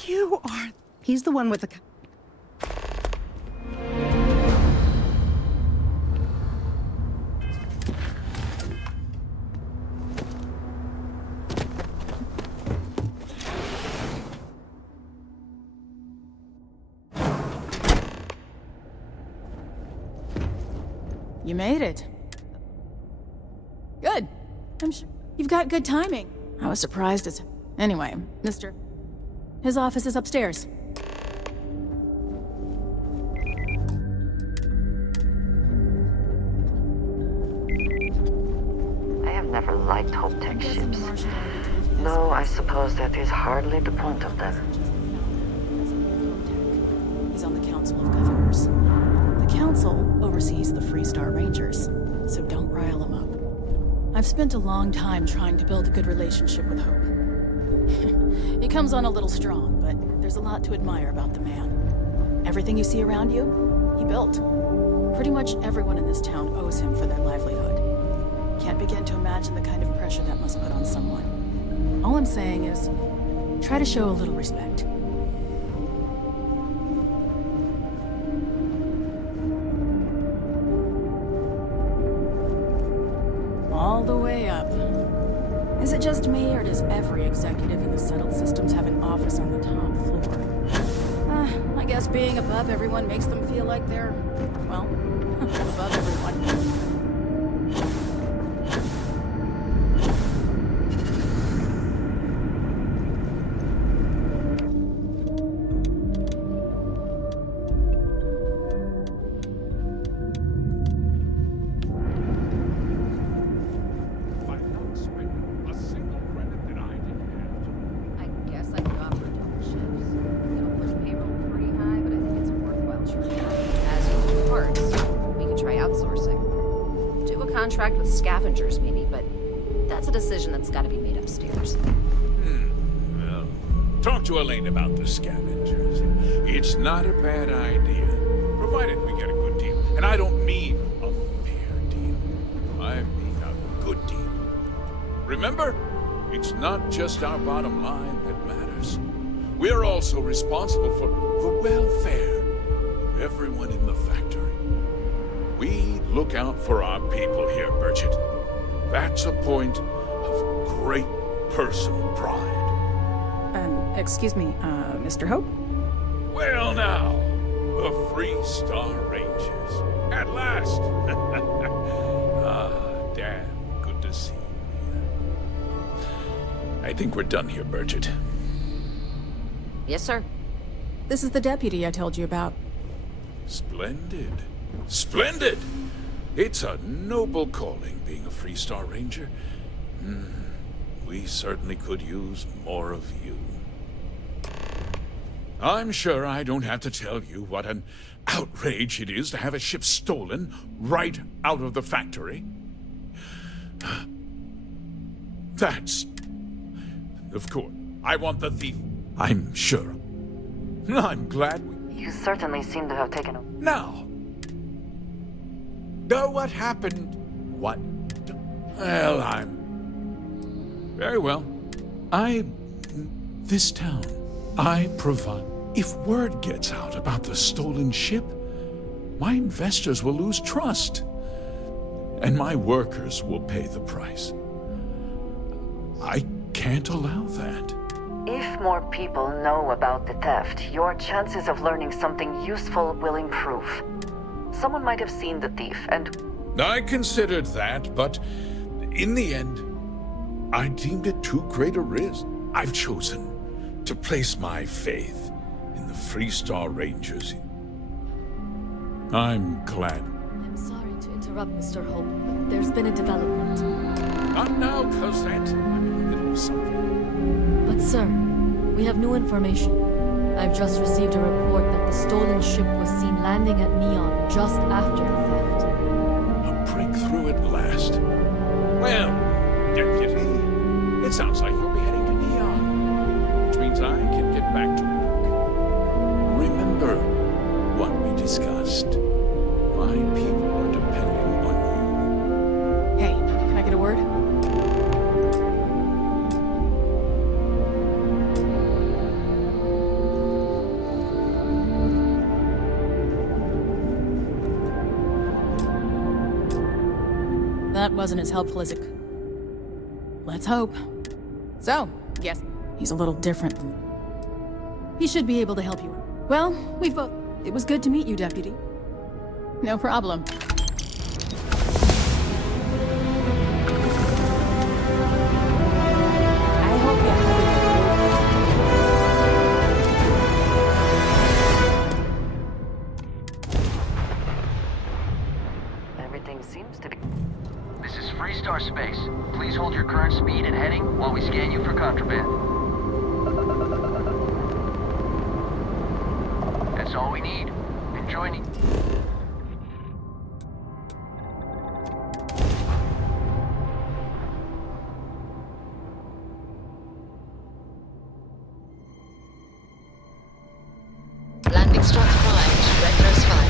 You are... He's the one with the... You made it. Good. I'm sure you've got good timing. I was surprised as... Anyway, Mr. His office is upstairs. I have never liked Hope Tech ships. Though I suppose that is hardly the point of them. He's on the Council of Governors. The Council oversees the Freestar Rangers, so don't rile him up. I've spent a long time trying to build a good relationship with Hope. He comes on a little strong, but there's a lot to admire about the man. Everything you see around you, he built. Pretty much everyone in this town owes him for their livelihood. Can't begin to imagine the kind of pressure that must put on someone. All I'm saying is, try to show a little respect. All the way up. Is it just me, or does every executive in the settled systems have an office on the top floor? I guess being above everyone makes them feel like they're, well, above everyone. Contract with scavengers, maybe, but that's a decision that's got to be made upstairs. Well, talk to Elaine about the scavengers. It's not a bad idea, provided we get a good deal. And I don't mean a fair deal. I mean a good deal. Remember, it's not just our bottom line that matters. We're also responsible for the welfare of everyone in the factory. We look out for our people here, Bridget. That's a point of great personal pride. Excuse me, Mr. Hope? Well now, the Freestar Rangers. At last! Ah, damn, good to see you. I think we're done here, Bridget. Yes, sir. This is the deputy I told you about. Splendid. Splendid! It's a noble calling, being a Freestar Ranger. We certainly could use more of you. I'm sure I don't have to tell you what an outrage it is to have a ship stolen right out of the factory. That's... Of course, I want the thief, I'm sure. I'm glad we... You certainly seem to have taken a... Now! Know what happened? What? Well, I'm... Very well. This town, I provide... If word gets out about the stolen ship, my investors will lose trust. and my workers will pay the price. I can't allow that. If more people know about the theft, your chances of learning something useful will improve. Someone might have seen the thief and... I considered that, but in the end, I deemed it too great a risk. I've chosen to place my faith in the Freestar Rangers. I'm glad. I'm sorry to interrupt, Mr. Hope, but there's been a development. Not now, Cosette. I'm in the middle of something. But sir, we have new information. I've just received a report that the stolen ship was seen landing at Neon just after the theft. A breakthrough at last. Well, Deputy, it sounds like you'll be heading to Neon, which means I can get back to work. Remember what we discussed. My people are depending on Hey, can I get a word? That wasn't as helpful as it could. Let's hope. So, yes, he's a little different. He should be able to help you. Well, we've both... It was good to meet you, Deputy. No problem. I hope you're having Everything seems to be... This is Freestar Space. Please hold your current speed and heading while we scan you for contraband. That's all we need. Enjoy. Landing struts primed. Regulars fire.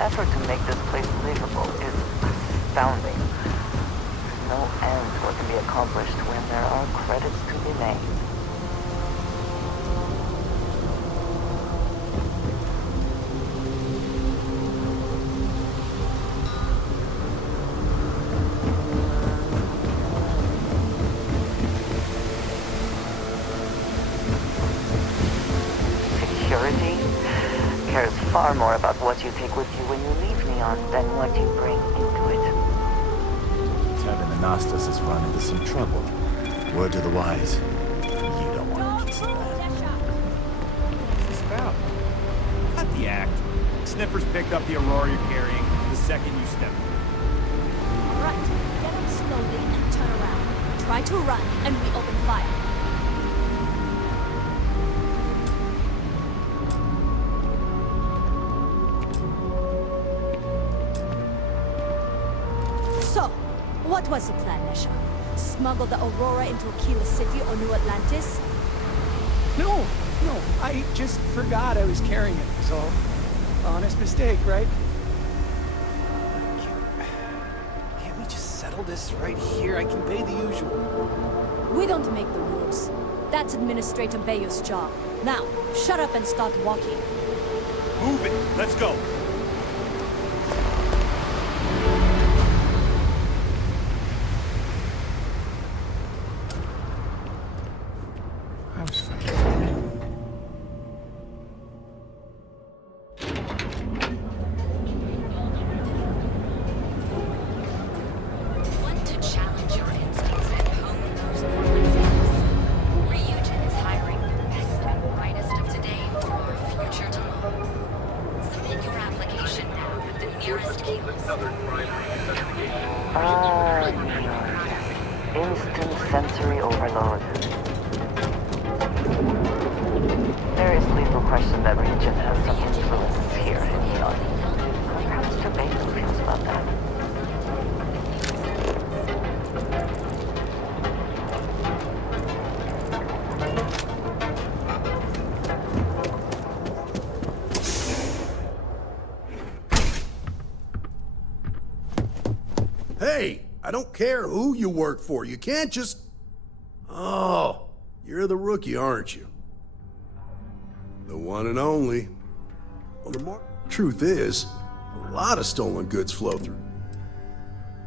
effort to make this place livable is astounding. There's no end to what can be accomplished when there are credits to be made. Security cares far more about what you take with you when you leave Neon than what you bring into it. Tevin Anastas has run into some trouble. Word to the wise. You don't want a piece of that. What's this about? Cut the act. Sniffers picked up the Aurora you're carrying the second you step in. Right. Get up slowly and turn around. Try to run, and we open fire. So, what was the plan, Nesha? Smuggle the Aurora into Aquila City or New Atlantis? No, I just forgot I was carrying it, was all. Honest mistake, right? Can't we just settle this right here? I can pay the usual. We don't make the rules. That's Administrator Bayo's job. Now, shut up and start walking. Move it! Let's go! I was fine. Want to challenge your instincts and hone those mortal things? Ryujin is hiring the best and brightest of today for our future tomorrow. Submit your application now at the nearest kiosk. Instant sensory overload. There is little question that Ryujin has some influence here in Neon. the baker feels about that. Hey, I don't care who you work for. You can't just... Oh, you're the rookie, aren't you? The one and only. Well, the truth is, a lot of stolen goods flow through.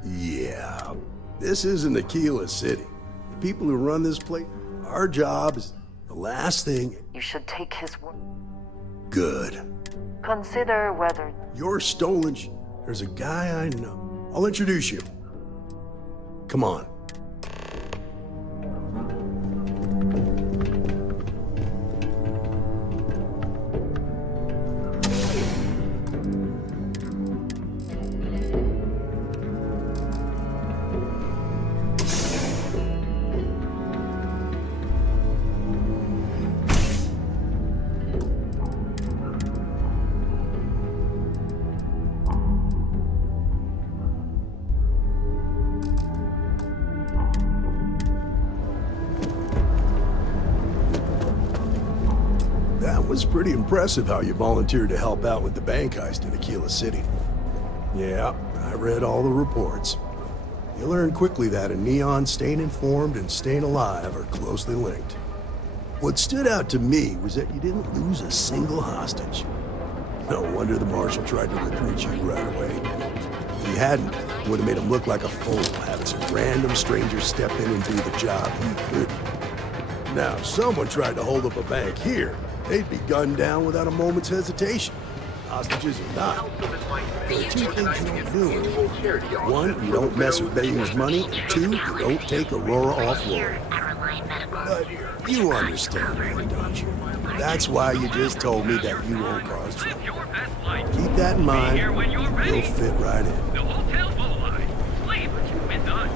Yeah, this isn't Aquila City. The people who run this place, our job is the last thing... You should take his word. Good. Consider whether... Your stolen There's a guy I know. I'll introduce you. Come on. That was pretty impressive how you volunteered to help out with the bank heist in Aquila City. Yeah, I read all the reports. You learn quickly that in Neon, staying informed and staying alive are closely linked. What stood out to me was that you didn't lose a single hostage. No wonder the marshal tried to recruit you right away. If he hadn't, it would have made him look like a fool, having some random stranger step in and do the job he couldn't. Now, if someone tried to hold up a bank here, they'd be gunned down without a moment's hesitation. Hostages or not. There are two things you don't do. One, you don't mess with Bayou's money. And two, you don't take Aurora off-road. But you understand that, don't you? That's why you just told me that you won't cause trouble. Keep that in mind, and you'll fit right in. The hotel's full line. Leave, midnight.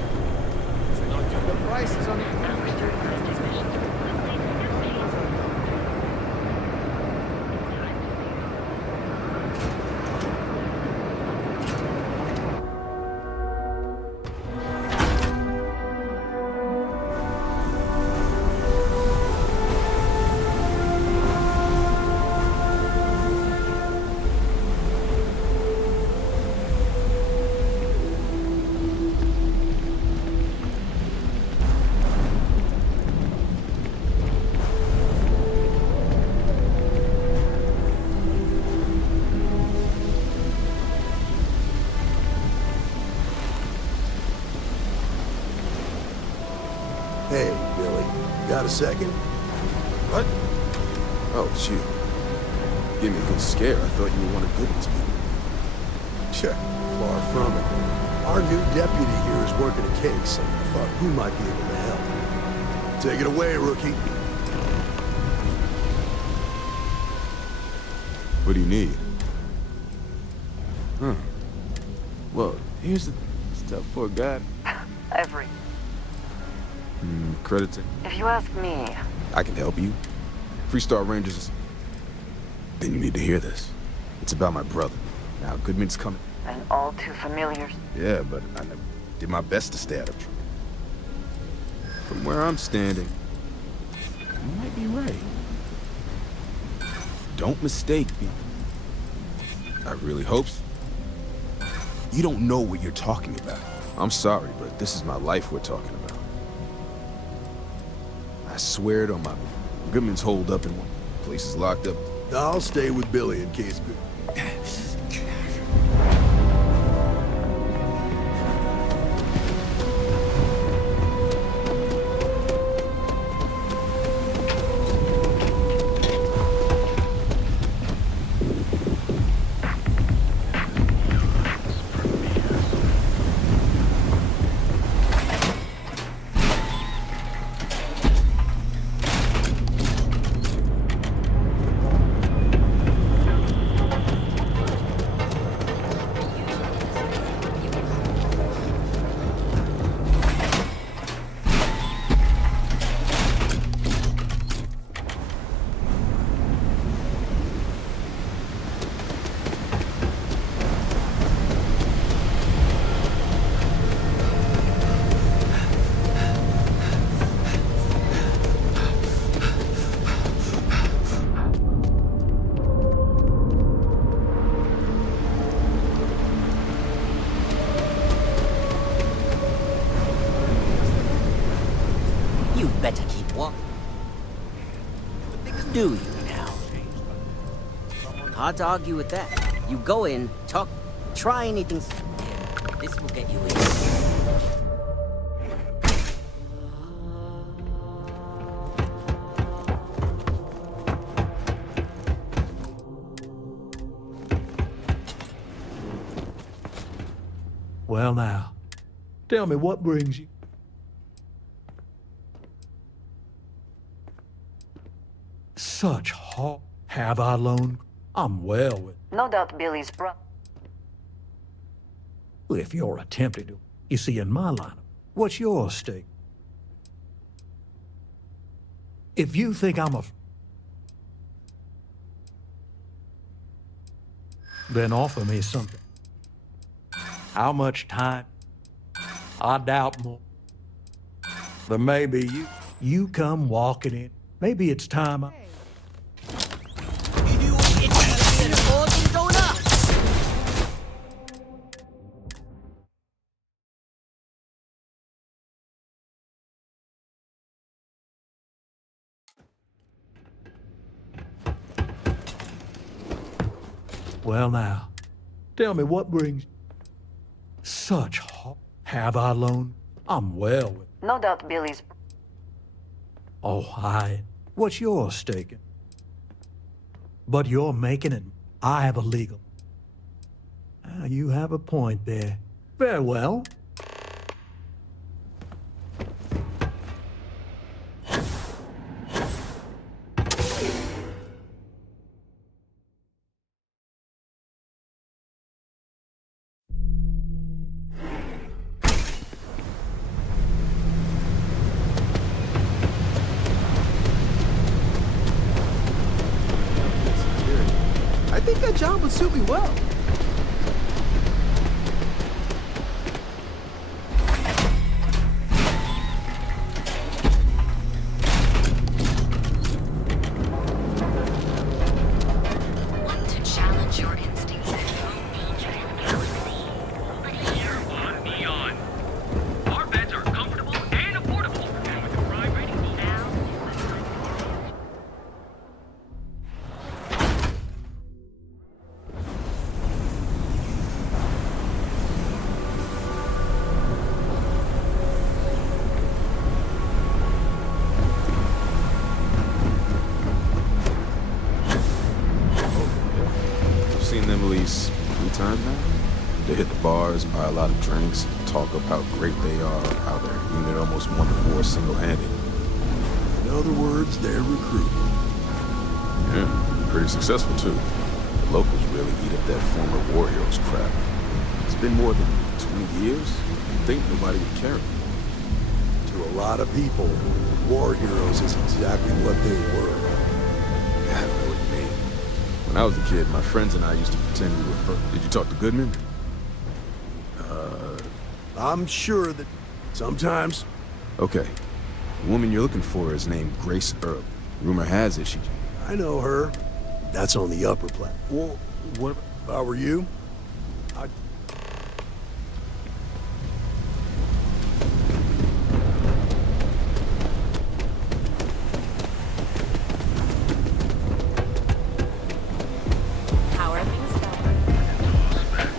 The prices on the... Hey, Billy, got a second? What? Oh, it's you. Gave me a good scare. I thought you were one of Goodman's people. Sure, far from it. Our new deputy here is working a case, and I thought you might be able to help. Take it away, rookie. What do you need? Huh. Well, here's the stuff for a guy. Every. Credit to... If you ask me... I can help you. Freestar Rangers is... Then you need to hear this. It's about my brother. Now, Goodman's coming. And all too familiar. Yeah, but I did my best to stay out of trouble. From where I'm standing, you might be right. Don't mistake me. I really hope so. You don't know what you're talking about. I'm sorry, but this is my life we're talking about. I swear it on my... Goodman's holed up in one place is locked up. I'll stay with Billy in case good. do you now? Hard to argue with that. You go in, talk, try anything. Yeah, this will get you in. Well now, tell me what brings you. Such heart have I loaned. I'm well with. No doubt Billy's brother. If you're attempting to, you see, in my lineup, what's your stake? If you think I'm a... then offer me something. How much time? I doubt more. But maybe you come walking in. Maybe it's time I... Well now, tell me what brings... Such heart have I loaned. I'm well with. No doubt Billy's... Oh, what's your stake? But you're making it. I have a legal. You have a point there. Very well. I think that job would suit me well. Want to challenge your instincts at home? But here on Neon, our beds are comfortable and affordable. And with the prime rating now. I've seen them at least 3 times now. They hit the bars, buy a lot of drinks, talk up how great they are, how their unit almost won the war single-handed. In other words, they're recruiting. Yeah, pretty successful too. The locals really eat up that former war heroes crap. It's been more than 20 years. You'd think nobody would care. To a lot of people, war heroes is exactly what they were. I know what you mean. When I was a kid, my friends and I used to pretend we were first. Did you talk to Goodman? I'm sure that sometimes... Okay. The woman you're looking for is named Grace Earl. Rumor has it she... I know her. That's on the upper plat. Well, what... If I were you, I'd... How are things going?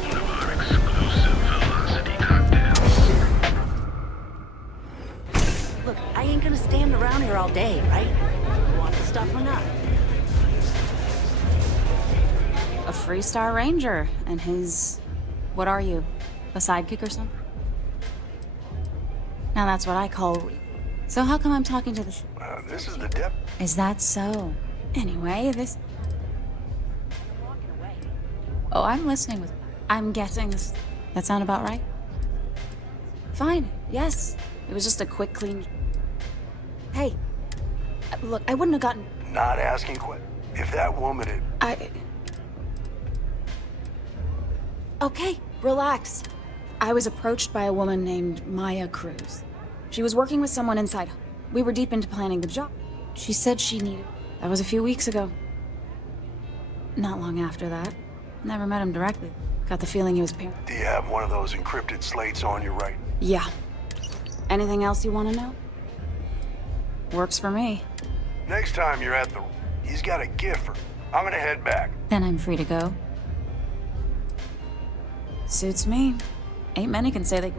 One of our exclusive velocity cocktails. Look, I ain't gonna stand around here all day, right? Want the stuff or not? A Freestar Ranger, and his... What are you? A sidekick or something? Now that's what I call... So how come I'm talking to this... this is the depth. Is that so? Anyway, this... Oh, I'm listening with... I'm guessing this... That sound about right? Fine, yes. It was just a quick, clean... Hey. Look, I wouldn't have gotten... Not asking if that woman had... Okay, relax. I was approached by a woman named Maya Cruz. She was working with someone inside. We were deep into planning the job. She said she needed... That was a few weeks ago. Not long after that. Never met him directly. Got the feeling he was paranoid. Do you have one of those encrypted slates on you, right? Yeah. Anything else you want to know? Works for me. Next time you're at the... He's got a gift for... I'm gonna head back. Then I'm free to go. Suits me. Ain't many can say they...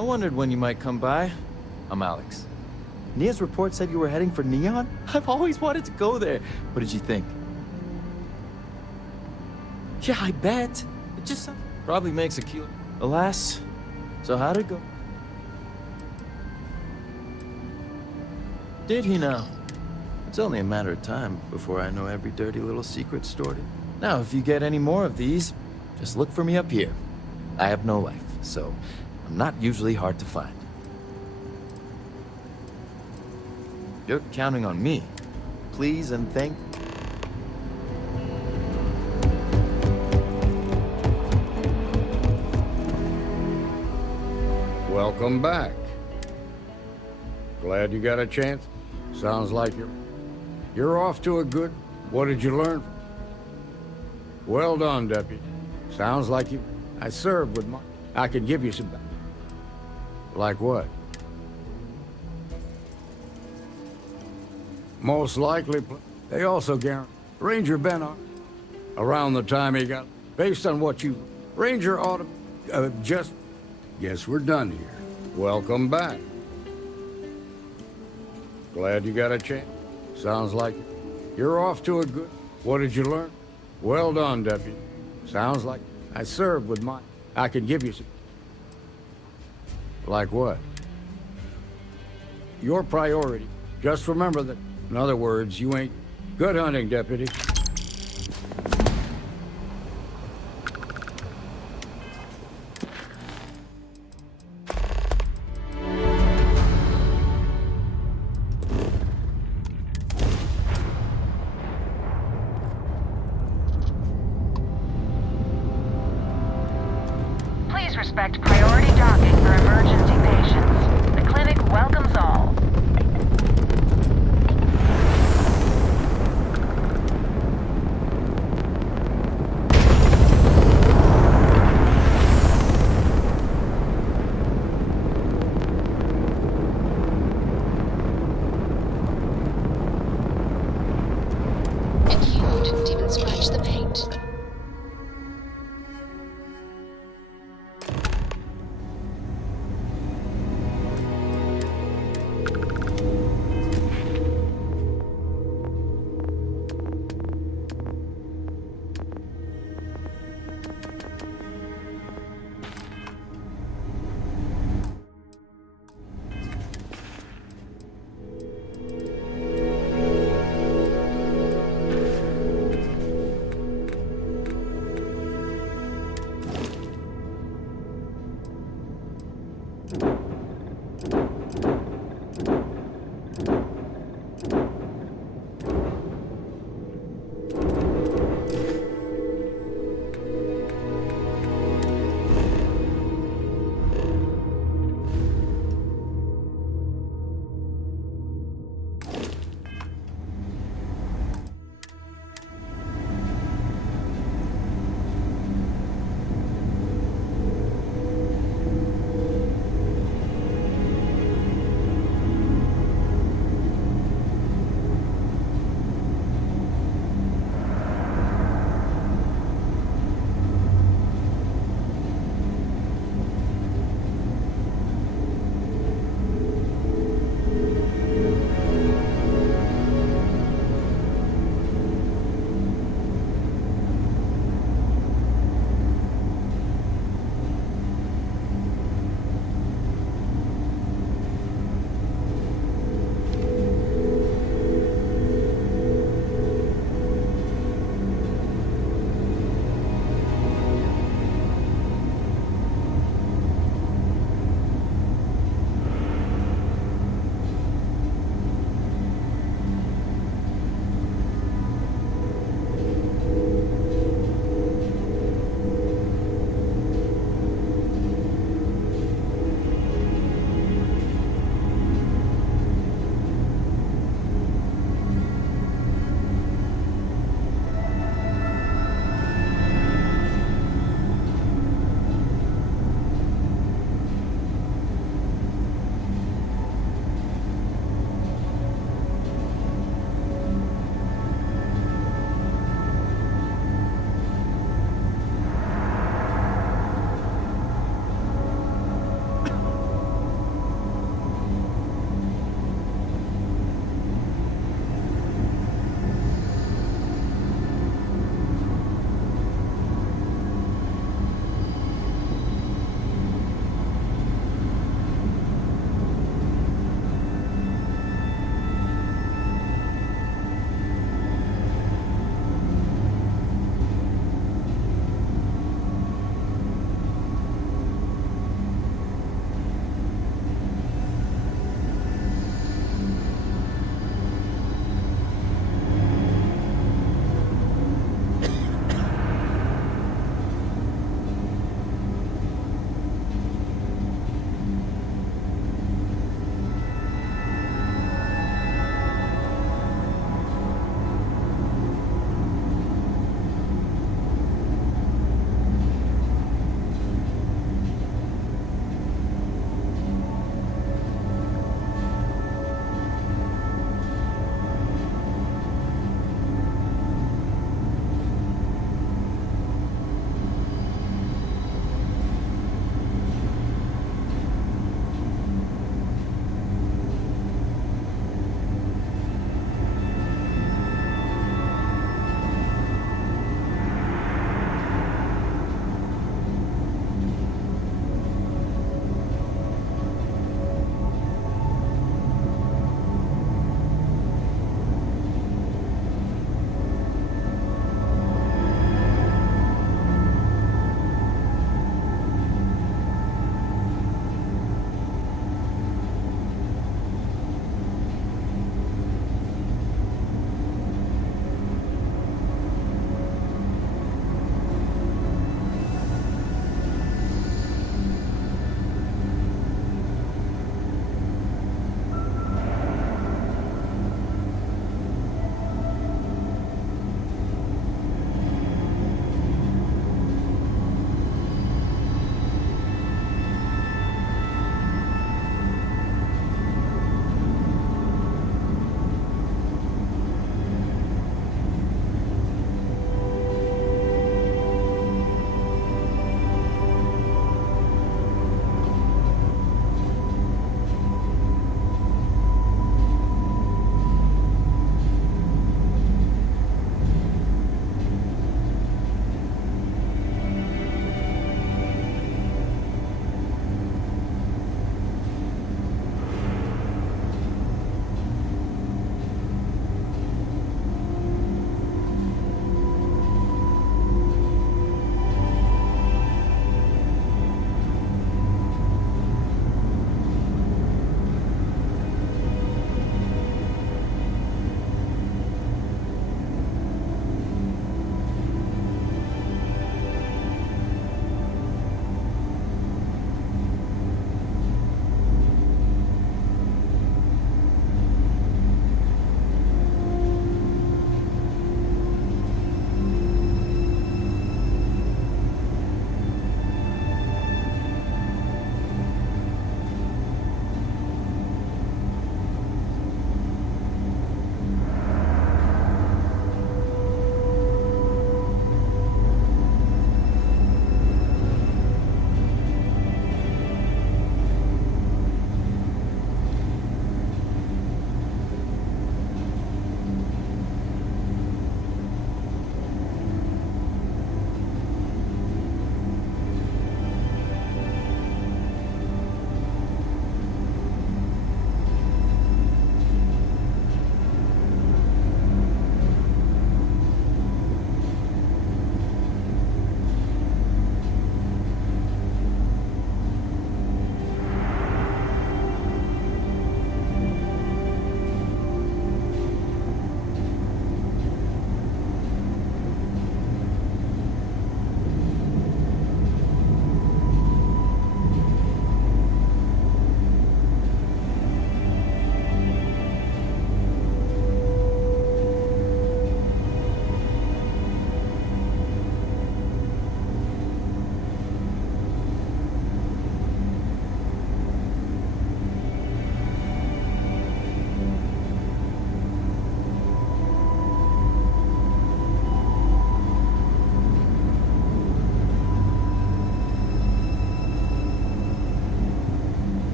I wondered when you might come by. I'm Alex. Nia's report said you were heading for Neon? I've always wanted to go there. What did you think? Yeah, I bet. It just probably makes a cute. Alas, so how'd it go? Did he now? It's only a matter of time before I know every dirty little secret stored in. Now, if you get any more of these, just look for me up here. I have no life, so I'm not usually hard to find. You're counting on me. Please and thank. Welcome back. Glad you got a chance. Sounds like you're off to a good... What did you learn? Well done, Deputy. Sounds like you... I served with my... I could give you some... Like what? Most likely, they also guarantee... Ranger Bennett, around the time he got... Based on what you... Ranger ought to... just... Guess we're done here. Welcome back. Glad you got a chance. Sounds like you're off to a good... What did you learn? Well done, Deputy. Sounds like I served with my... I could give you some... Like what? Your priority. Just remember that... In other words, you ain't... Good hunting, Deputy. Please respect priority docking for emergency patients. The clinic welcomes all. And you didn't even scratch the paint.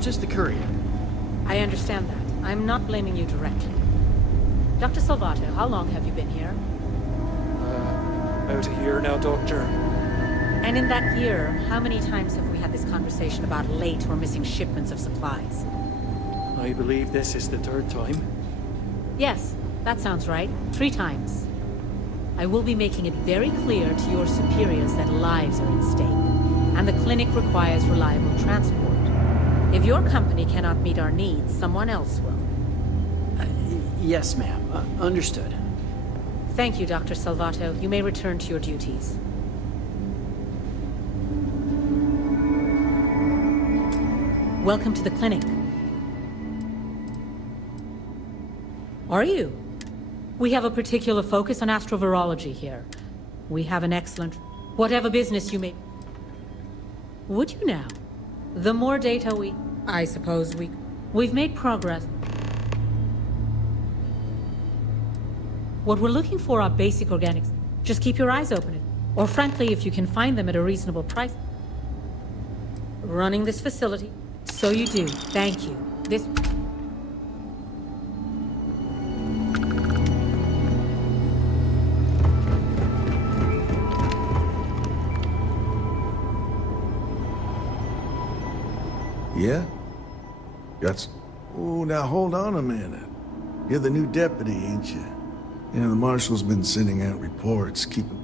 just a courier. I understand that. I'm not blaming you directly. Dr. Salvato, how long have you been here? About a year now, Doctor. And in that year, how many times have we had this conversation about late or missing shipments of supplies? I believe this is the third time. Yes, that sounds right. 3 times. I will be making it very clear to your superiors that lives are at stake, and the clinic requires reliable transport. If your company cannot meet our needs, someone else will. Yes, ma'am. Understood. Thank you, Dr. Salvato. You may return to your duties. Welcome to the clinic. Are you? We have a particular focus on astrovirology here. We have an excellent... Whatever business you may... Would you now? The more data we... I suppose we've made progress. What we're looking for are basic organics. Just keep your eyes open. Or frankly, if you can find them at a reasonable price. Running this facility. So you do. Thank you. This... Yeah? Oh, now hold on a minute. You're the new deputy, ain't you? Yeah, the marshal's been sending out reports, keeping...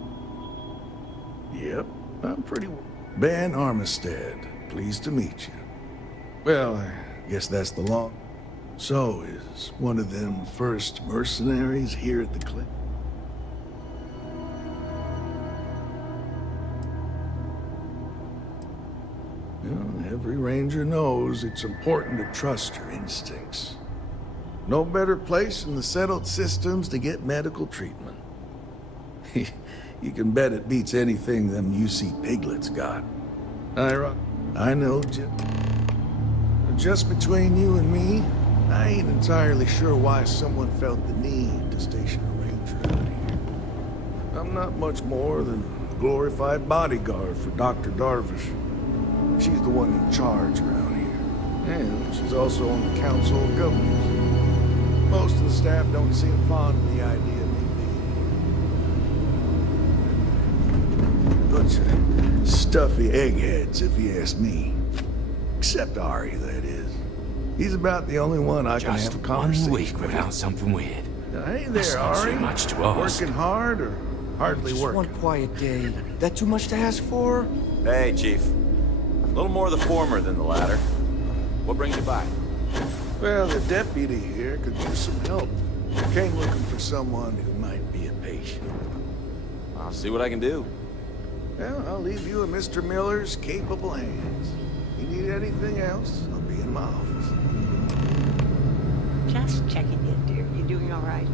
Yep, I'm pretty... Ben Armistead, pleased to meet you. Well, I guess that's the law. So, is one of them first mercenaries here at the clinic? Well, every ranger knows it's important to trust your instincts. No better place in the settled systems to get medical treatment. You can bet it beats anything them UC piglets got. I know, just between you and me, I ain't entirely sure why someone felt the need to station a ranger out here. I'm not much more than a glorified bodyguard for Dr. Darvish. She's the one in charge around here. And she's also on the Council of Governors. Most of the staff don't seem fond of the idea of me being... Bunch of stuffy eggheads, if you ask me. Except Ari, that is. He's about the only one I can have a conversation with. Just 1 week without something weird. Hey That's there, not Ari. too much to ask. Working hard or hardly Just working? one quiet day. That too much to ask for? Hey, Chief. A little more the former than the latter. What brings you by? Well, the deputy here could use some help. Came looking for someone who might be a patient. I'll see what I can do. Well, I'll leave you in Mr. Miller's capable hands. You need anything else, I'll be in my office. Just checking in, dear. You doing all right?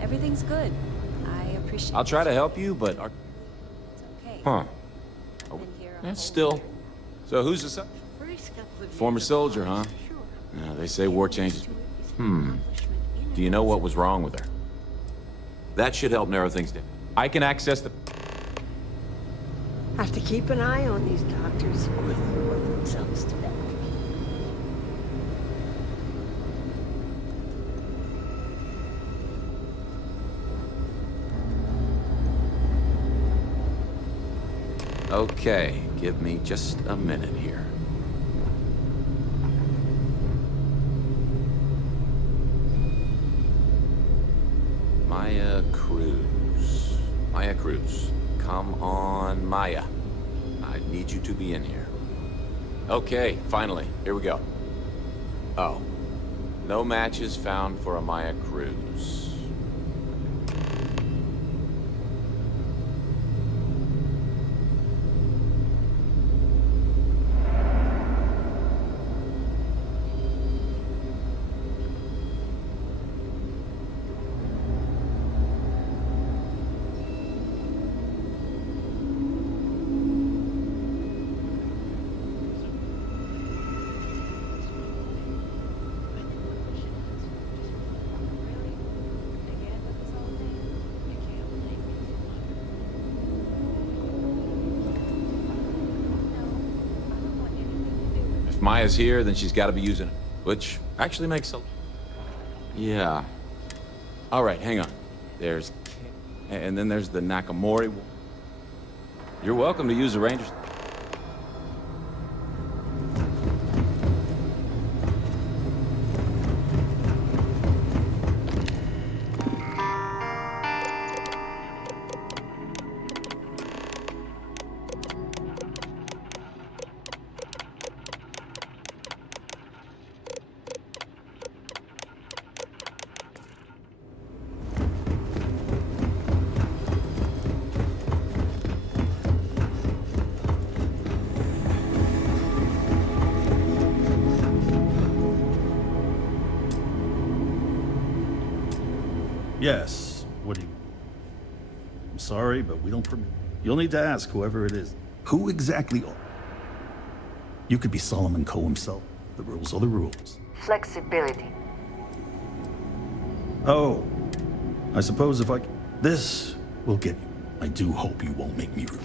Everything's good. I appreciate I'll try to help you, but... It's okay. Huh. Oh, that's still... So who's the son? Former soldier, huh? Yeah, they say war changes... Do you know what was wrong with her? That should help narrow things down. I can access the... Have to keep an eye on these doctors or they work themselves to death. Okay, give me just a minute here. Maya Cruz. Maya Cruz. Come on, Maya. I need you to be in here. Okay, finally. Here we go. Oh. No matches found for a Maya Cruz. If Maya's here, then she's got to be using it, which actually makes a... Yeah. All right, hang on. There's... And then there's the Nakamori. You're welcome to use the Rangers. Yes, what do you... I'm sorry, but we don't permit... You'll need to ask whoever it is. Who exactly... You could be Solomon Coe himself. The rules are the rules. Flexibility. Oh, I suppose if I... This will get you. I do hope you won't make me rude.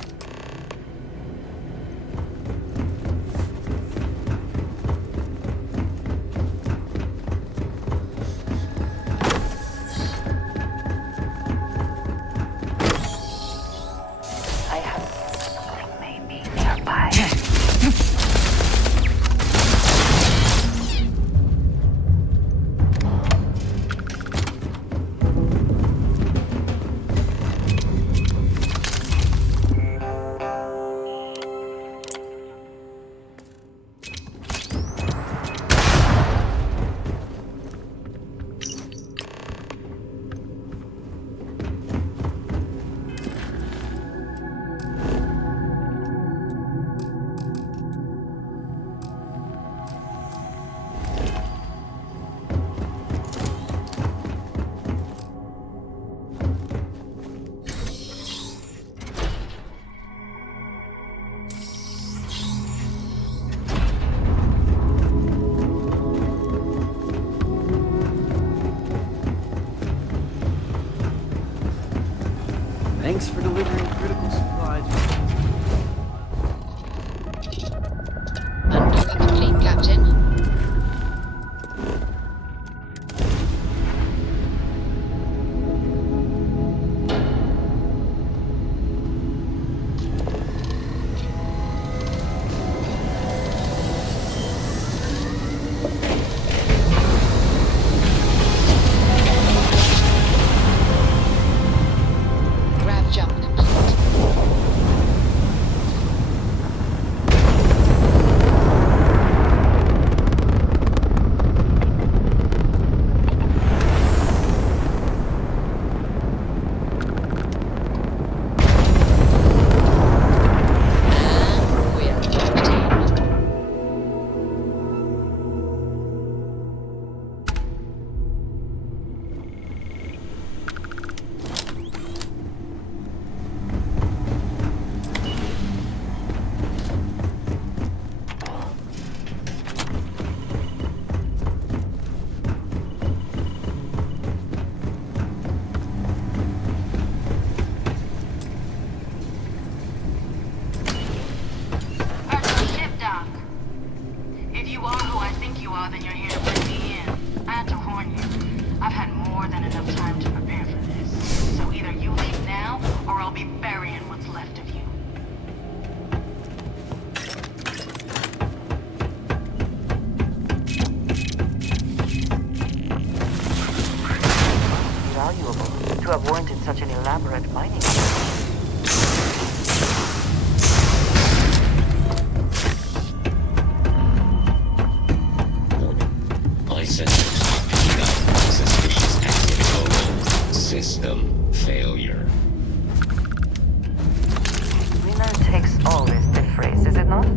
Thanks for delivering critical supplies. Undoing complete, Captain. To have warranted such an elaborate mining. Suspicious active system failure. Winner takes all is the phrase, is it not?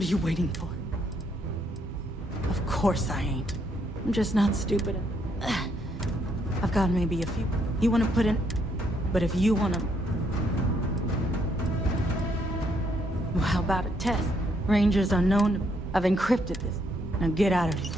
What are you waiting for? Of course I ain't. I'm just not stupid. I've got maybe a few. You want to put in... But if you want to... Well, how about a test? Rangers are known to... I've encrypted this. Now get out of here.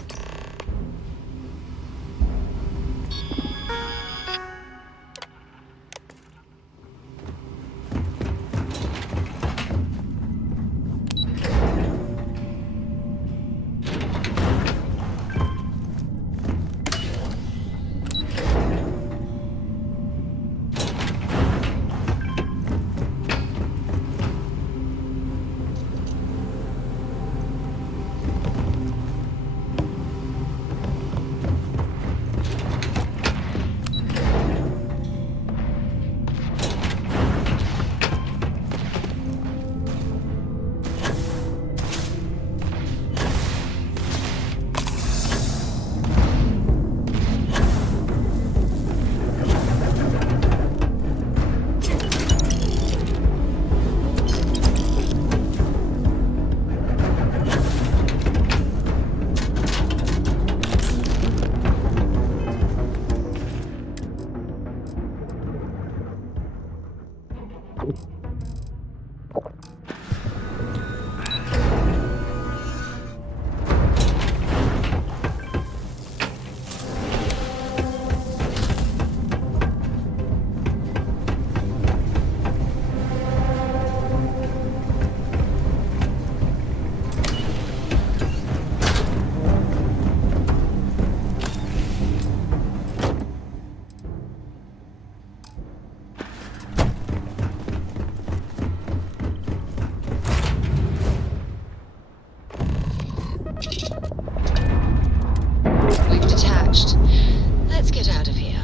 We've detached. Let's get out of here.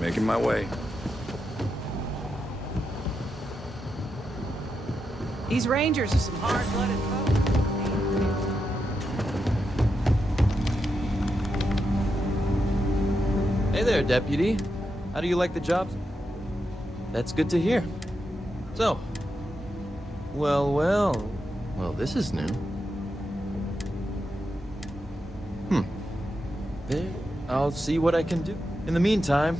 Making my way. These Rangers are some hard-blooded folk. Hey there, Deputy. How do you like the job? That's good to hear. So, well, this is new. There, I'll see what I can do. In the meantime...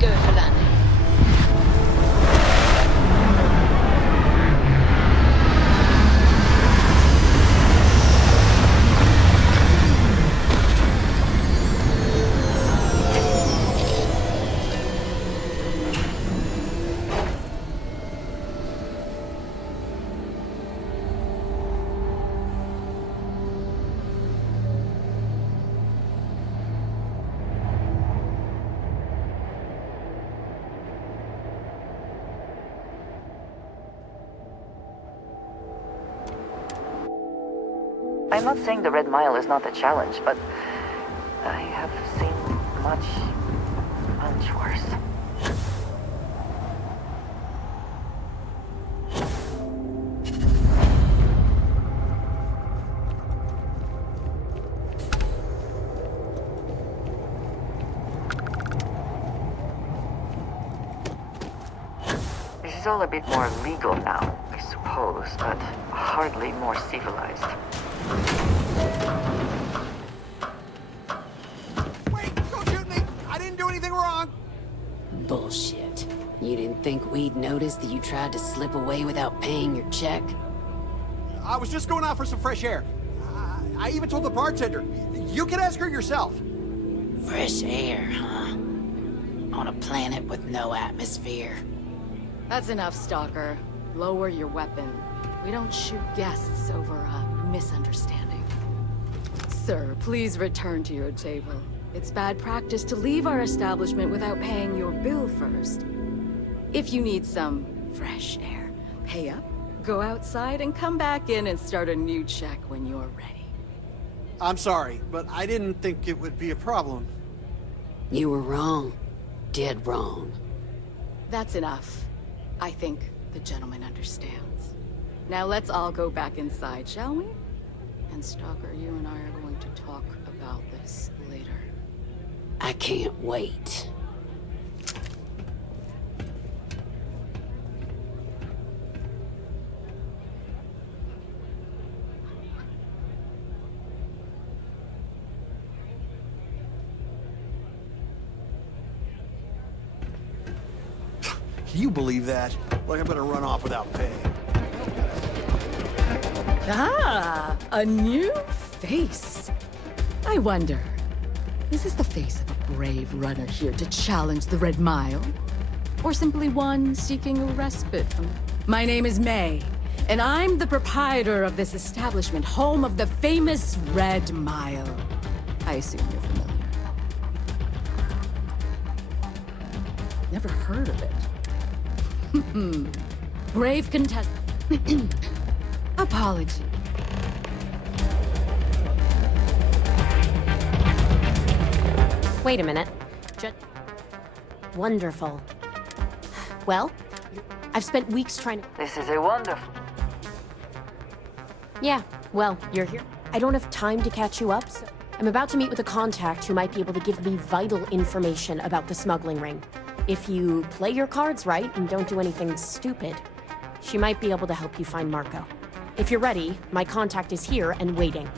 go for landing. I'm not saying the Red Mile is not a challenge, but I have seen much worse. This is all a bit more legal now, I suppose, but hardly more civilized. Wait! Don't shoot me! I didn't do anything wrong! Bullshit. You didn't think we'd notice that you tried to slip away without paying your check? I was just going out for some fresh air. I even told the bartender. You can ask her yourself. Fresh air, huh? On a planet with no atmosphere. That's enough, Stalker. Lower your weapon. We don't shoot guests over a misunderstanding. Sir, please return to your table. It's bad practice to leave our establishment without paying your bill first. If you need some fresh air, pay up, go outside, and come back in and start a new check when you're ready. I'm sorry, but I didn't think it would be a problem. You were wrong. Dead wrong. That's enough. I think the gentleman understands. Now let's all go back inside, shall we? And Stalker, you and I are going to talk about this later. I can't wait. You believe that? Like I'm gonna run off without pay. Ah, a new face. I wonder, is this the face of a brave runner here to challenge the Red Mile? Or simply one seeking a respite from... My name is May, and I'm the proprietor of this establishment, home of the famous Red Mile. I assume you're familiar. Never heard of it. Brave contest. Apology. Wait a minute. Wonderful. Well, I've spent weeks trying to... This is a wonderful... Yeah, well, you're here. I don't have time to catch you up, so I'm about to meet with a contact who might be able to give me vital information about the smuggling ring. If you play your cards right and don't do anything stupid, she might be able to help you find Marco. If you're ready, my contact is here and waiting.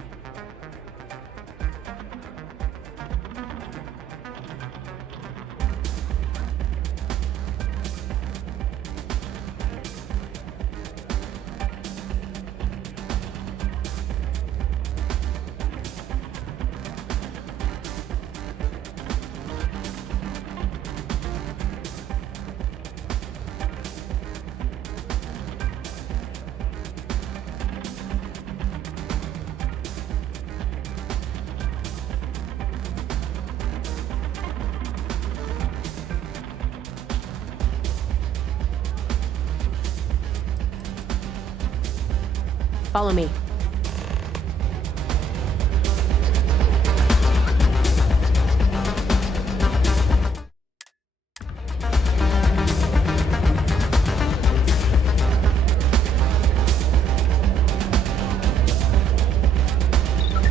Follow me.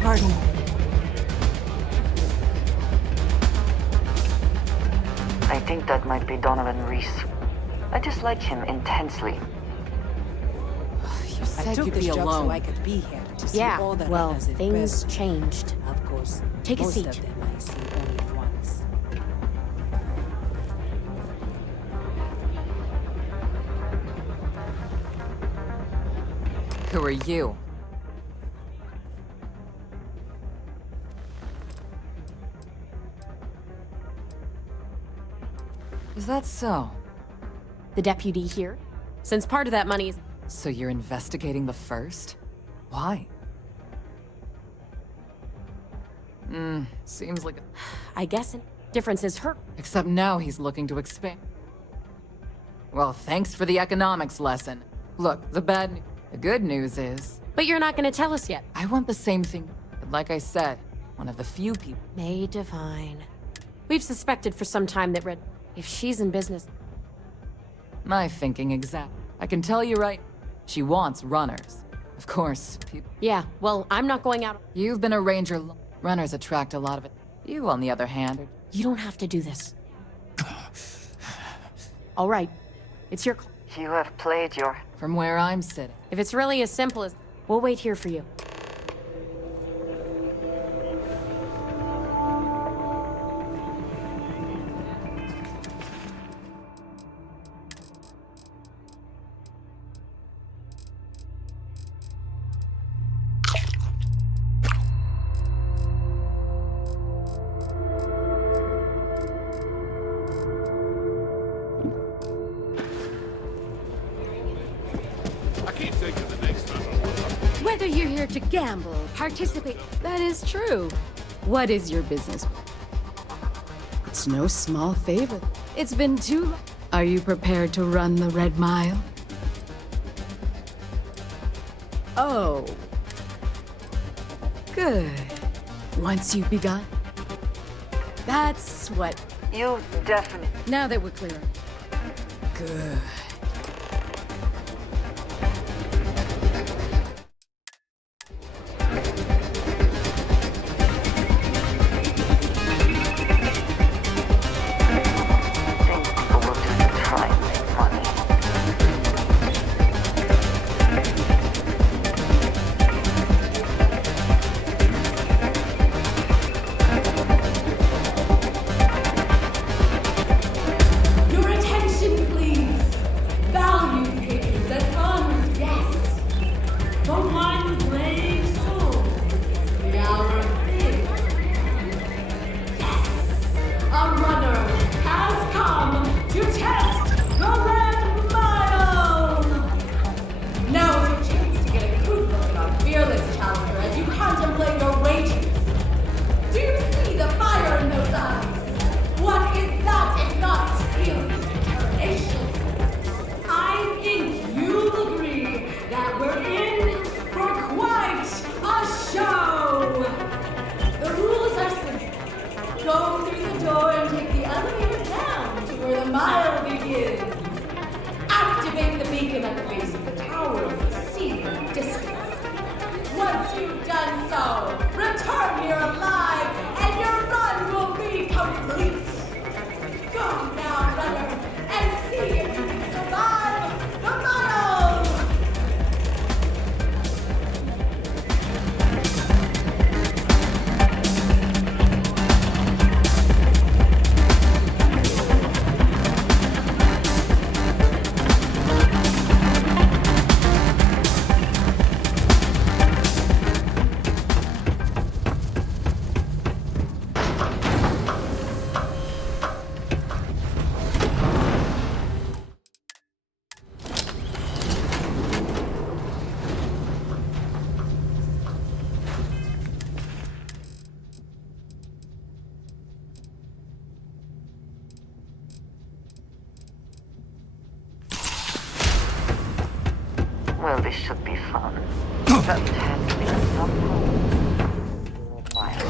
Pardon. I think that might be Donovan Reese. I dislike him intensely. I took this job so I could be here to see all the well, runners in things person. changed. Of course. Take a most seat. of them I see only once. Who are you? Is that so? The deputy here? Since part of that money is... So you're investigating the first? Why? Seems like I guess the difference is her. Except now he's looking to expand. Well, thanks for the economics lesson. Look, the good news is... But you're not gonna tell us yet. I want the same thing, but like I said, one of the few people... May Divine. We've suspected for some time that if she's in business... My thinking exact. I can tell you right, she wants runners. Of course, people... Yeah, well, I'm not going out... You've been a ranger... Runners attract a lot of it. You, on the other hand... You don't have to do this. All right. It's your call. You have played your... From where I'm sitting. If it's really as simple as... We'll wait here for you. Whether you're here to gamble, participate... That is true. What is your business? It's no small favor. It's been too long. Are you prepared to run the Red Mile? Oh. Good. Once you've begun. That's what... You definitely... Now that we're clear. Good. Well, this should be fun. But has been some rules. Wild.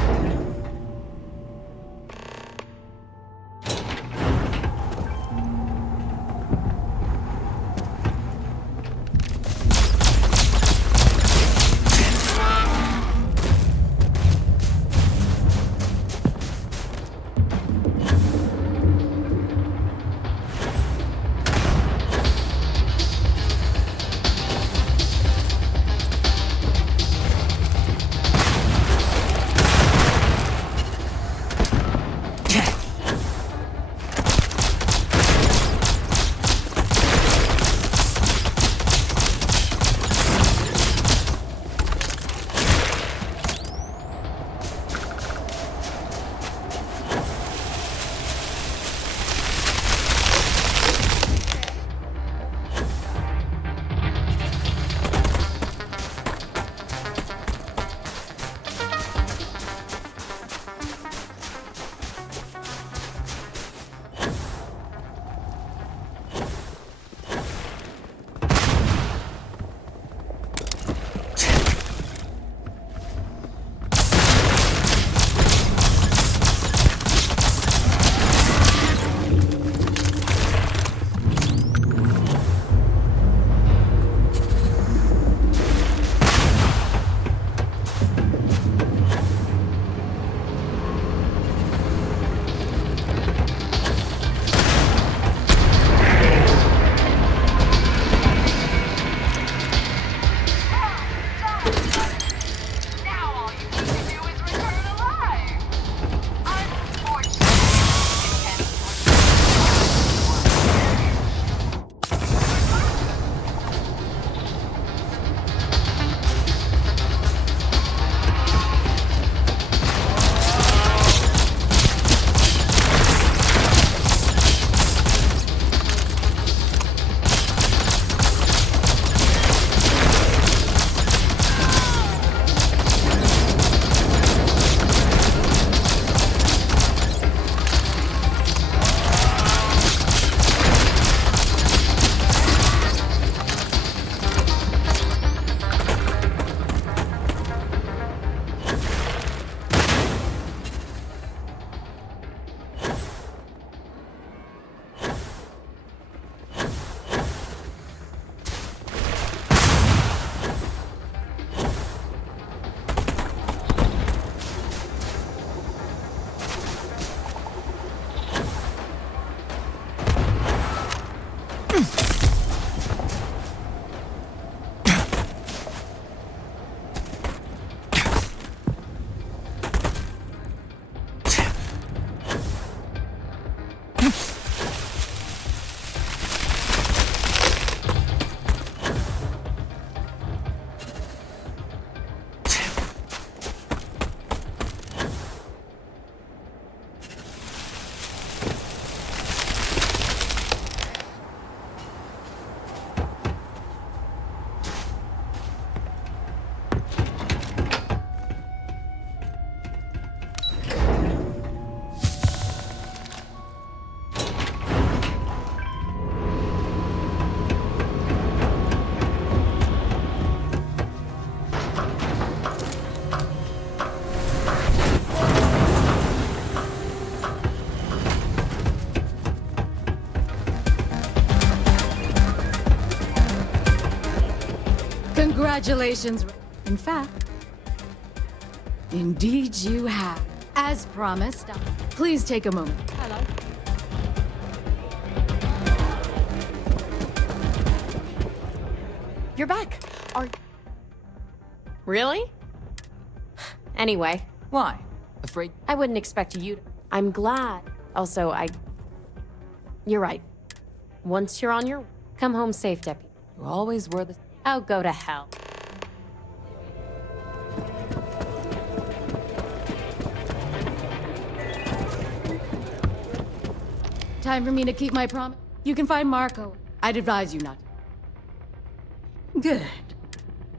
Congratulations. In fact, indeed you have. As promised, please take a moment. Hello. You're back. Are... Really? Anyway. Why? Afraid? I wouldn't expect you to... I'm glad. Also, You're right. Once you're on your... Come home safe, Deputy. You always were the... Oh, go to hell. Time for me to keep my promise. You can find Marco. I'd advise you not to. Good.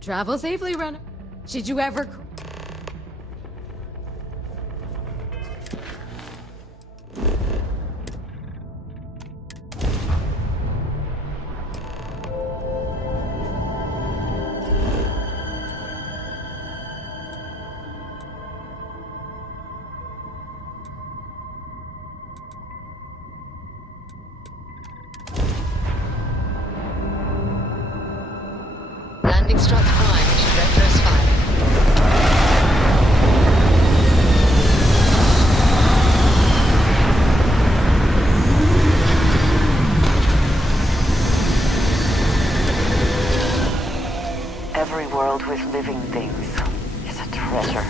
Travel safely, runner. Should you ever... Landing struts primed. Retros firing. Every world with living things is a treasure.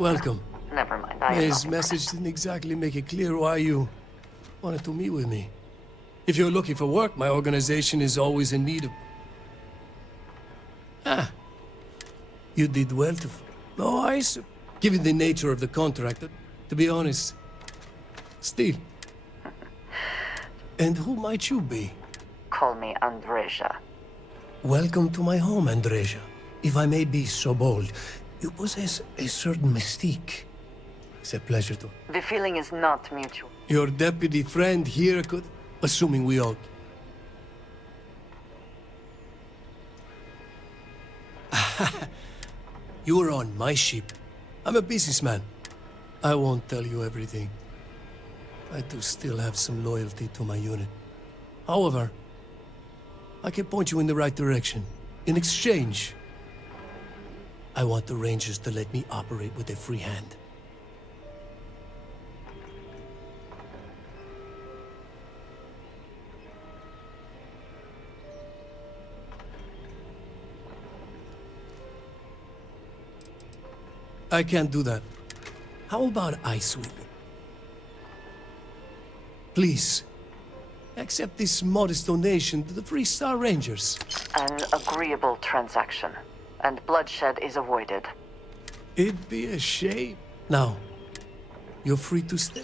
Welcome. Never mind, I am His not message didn't exactly make it clear why you wanted to meet with me. If you're looking for work, my organization is always in need of... Ah. You did well to... Oh, given the nature of the contract, to be honest, still. And who might you be? Call me Andreja. Welcome to my home, Andreja. If I may be so bold, you possess a certain mystique. It's a pleasure to... The feeling is not mutual. Your deputy friend here could... Assuming we all... You are on my ship. I'm a businessman. I won't tell you everything. I do still have some loyalty to my unit. However, I can point you in the right direction. In exchange, I want the Rangers to let me operate with a free hand. I can't do that. How about I sweep it? Please, accept this modest donation to the Free Star Rangers. An agreeable transaction, and bloodshed is avoided. It'd be a shame. Now, you're free to stay.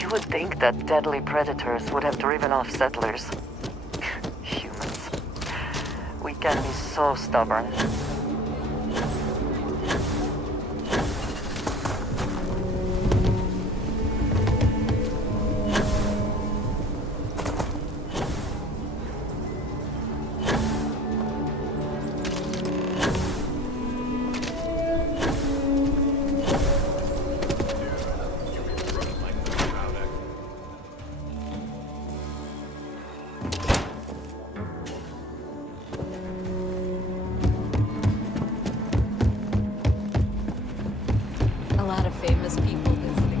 You would think that deadly predators would have driven off settlers. Humans. We can be so stubborn. A lot of famous people visiting.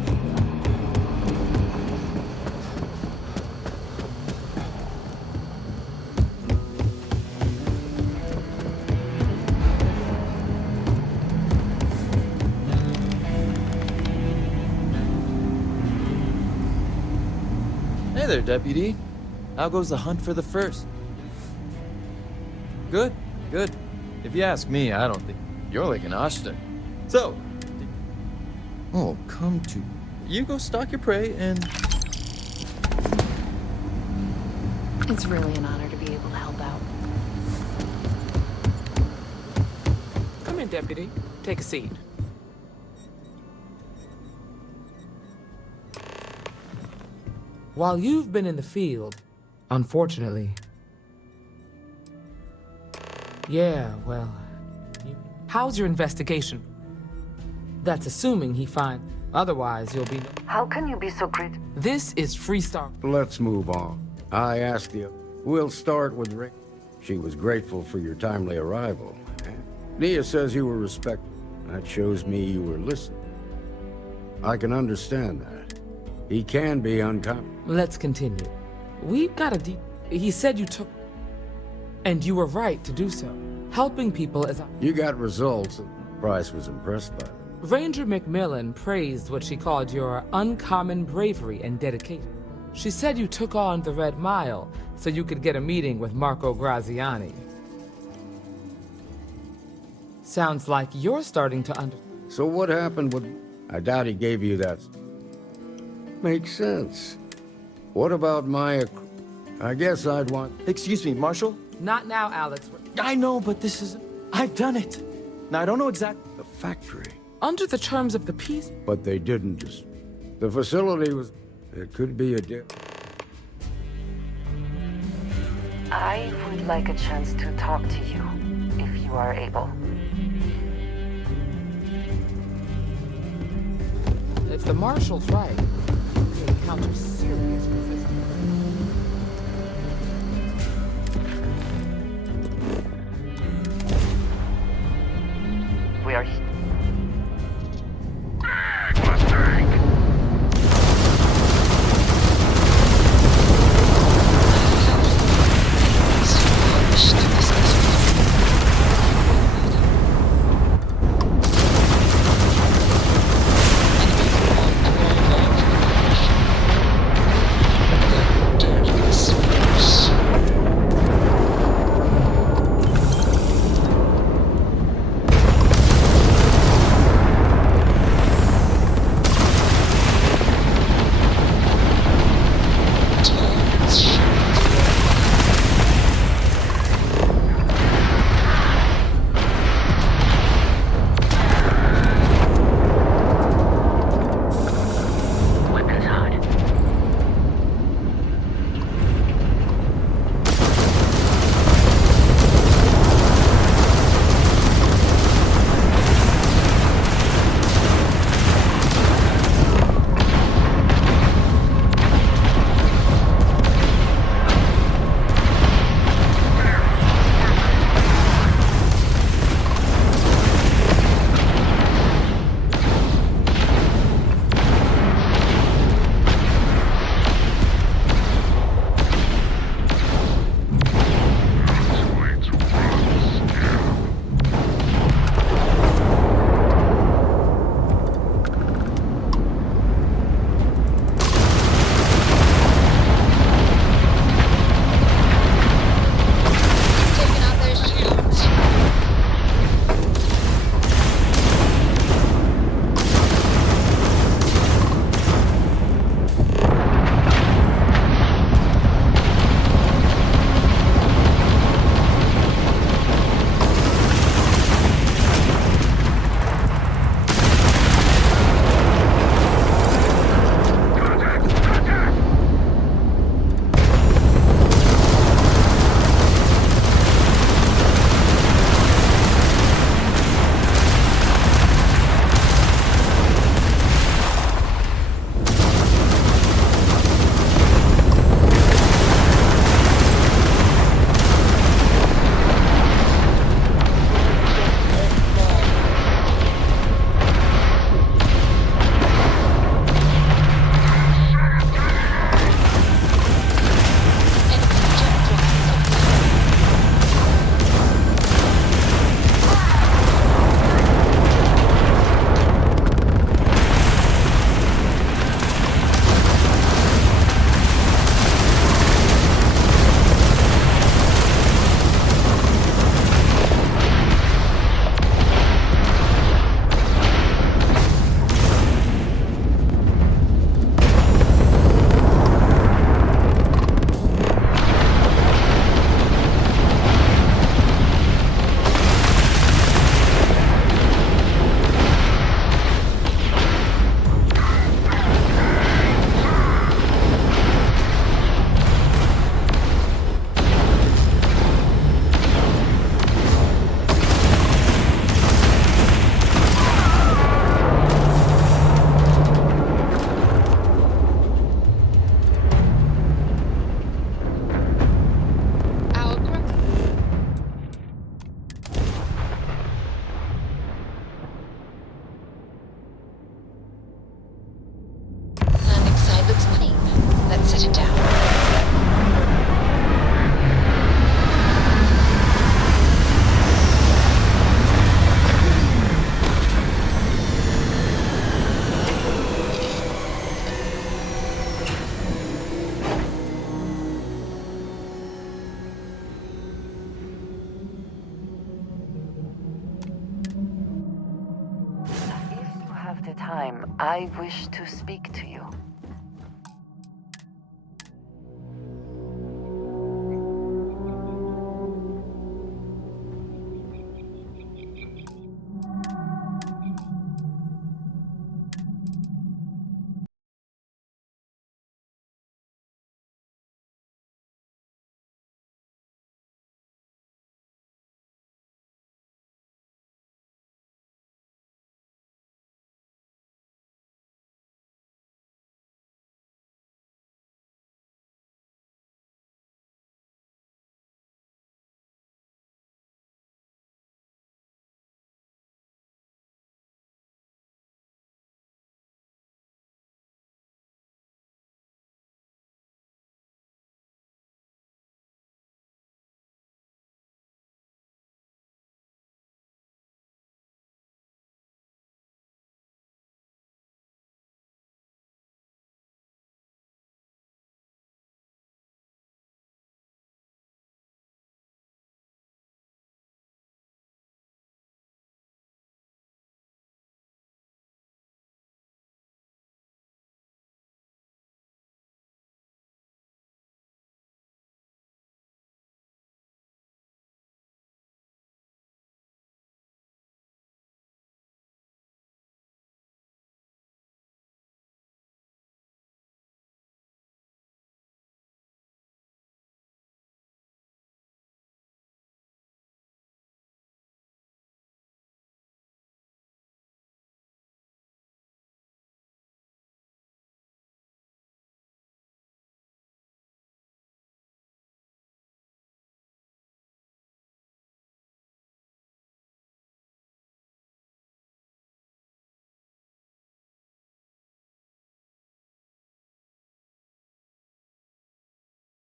Hey there, Deputy. How goes the hunt for the first? Good, good. If you ask me, I don't think you're like an Ashton. So, oh, come to. You go stalk your prey and... It's really an honor to be able to help out. Come in, Deputy. Take a seat. While you've been in the field, unfortunately... Yeah, well... How's your investigation? That's assuming he finds... Otherwise, you'll be... How can you be so great? This is Freestar. Let's move on. I asked you. We'll start with Rick. She was grateful for your timely arrival. Nia says you were respectful. That shows me you were listening. I can understand that. He can be uncommon. Let's continue. We've got a deep... He said you took... And you were right to do so. Helping people is... You got results. Price was impressed by them. Ranger McMillan praised what she called your uncommon bravery and dedication. She said you took on the Red Mile so you could get a meeting with Marco Graziani. Sounds like you're starting to So what happened with... I doubt he gave you that... Makes sense. What about my... I guess I'd want... Excuse me, Marshal? Not now, Alex. I know, but this is... I've done it. Now, I don't know exactly... The factory. Under the terms of the peace... But they didn't just... The facility was... It could be a... I would like a chance to talk to you, if you are able. If the Marshal's right, you'll encounter serious resistance. We are... the time, I wish to speak to you.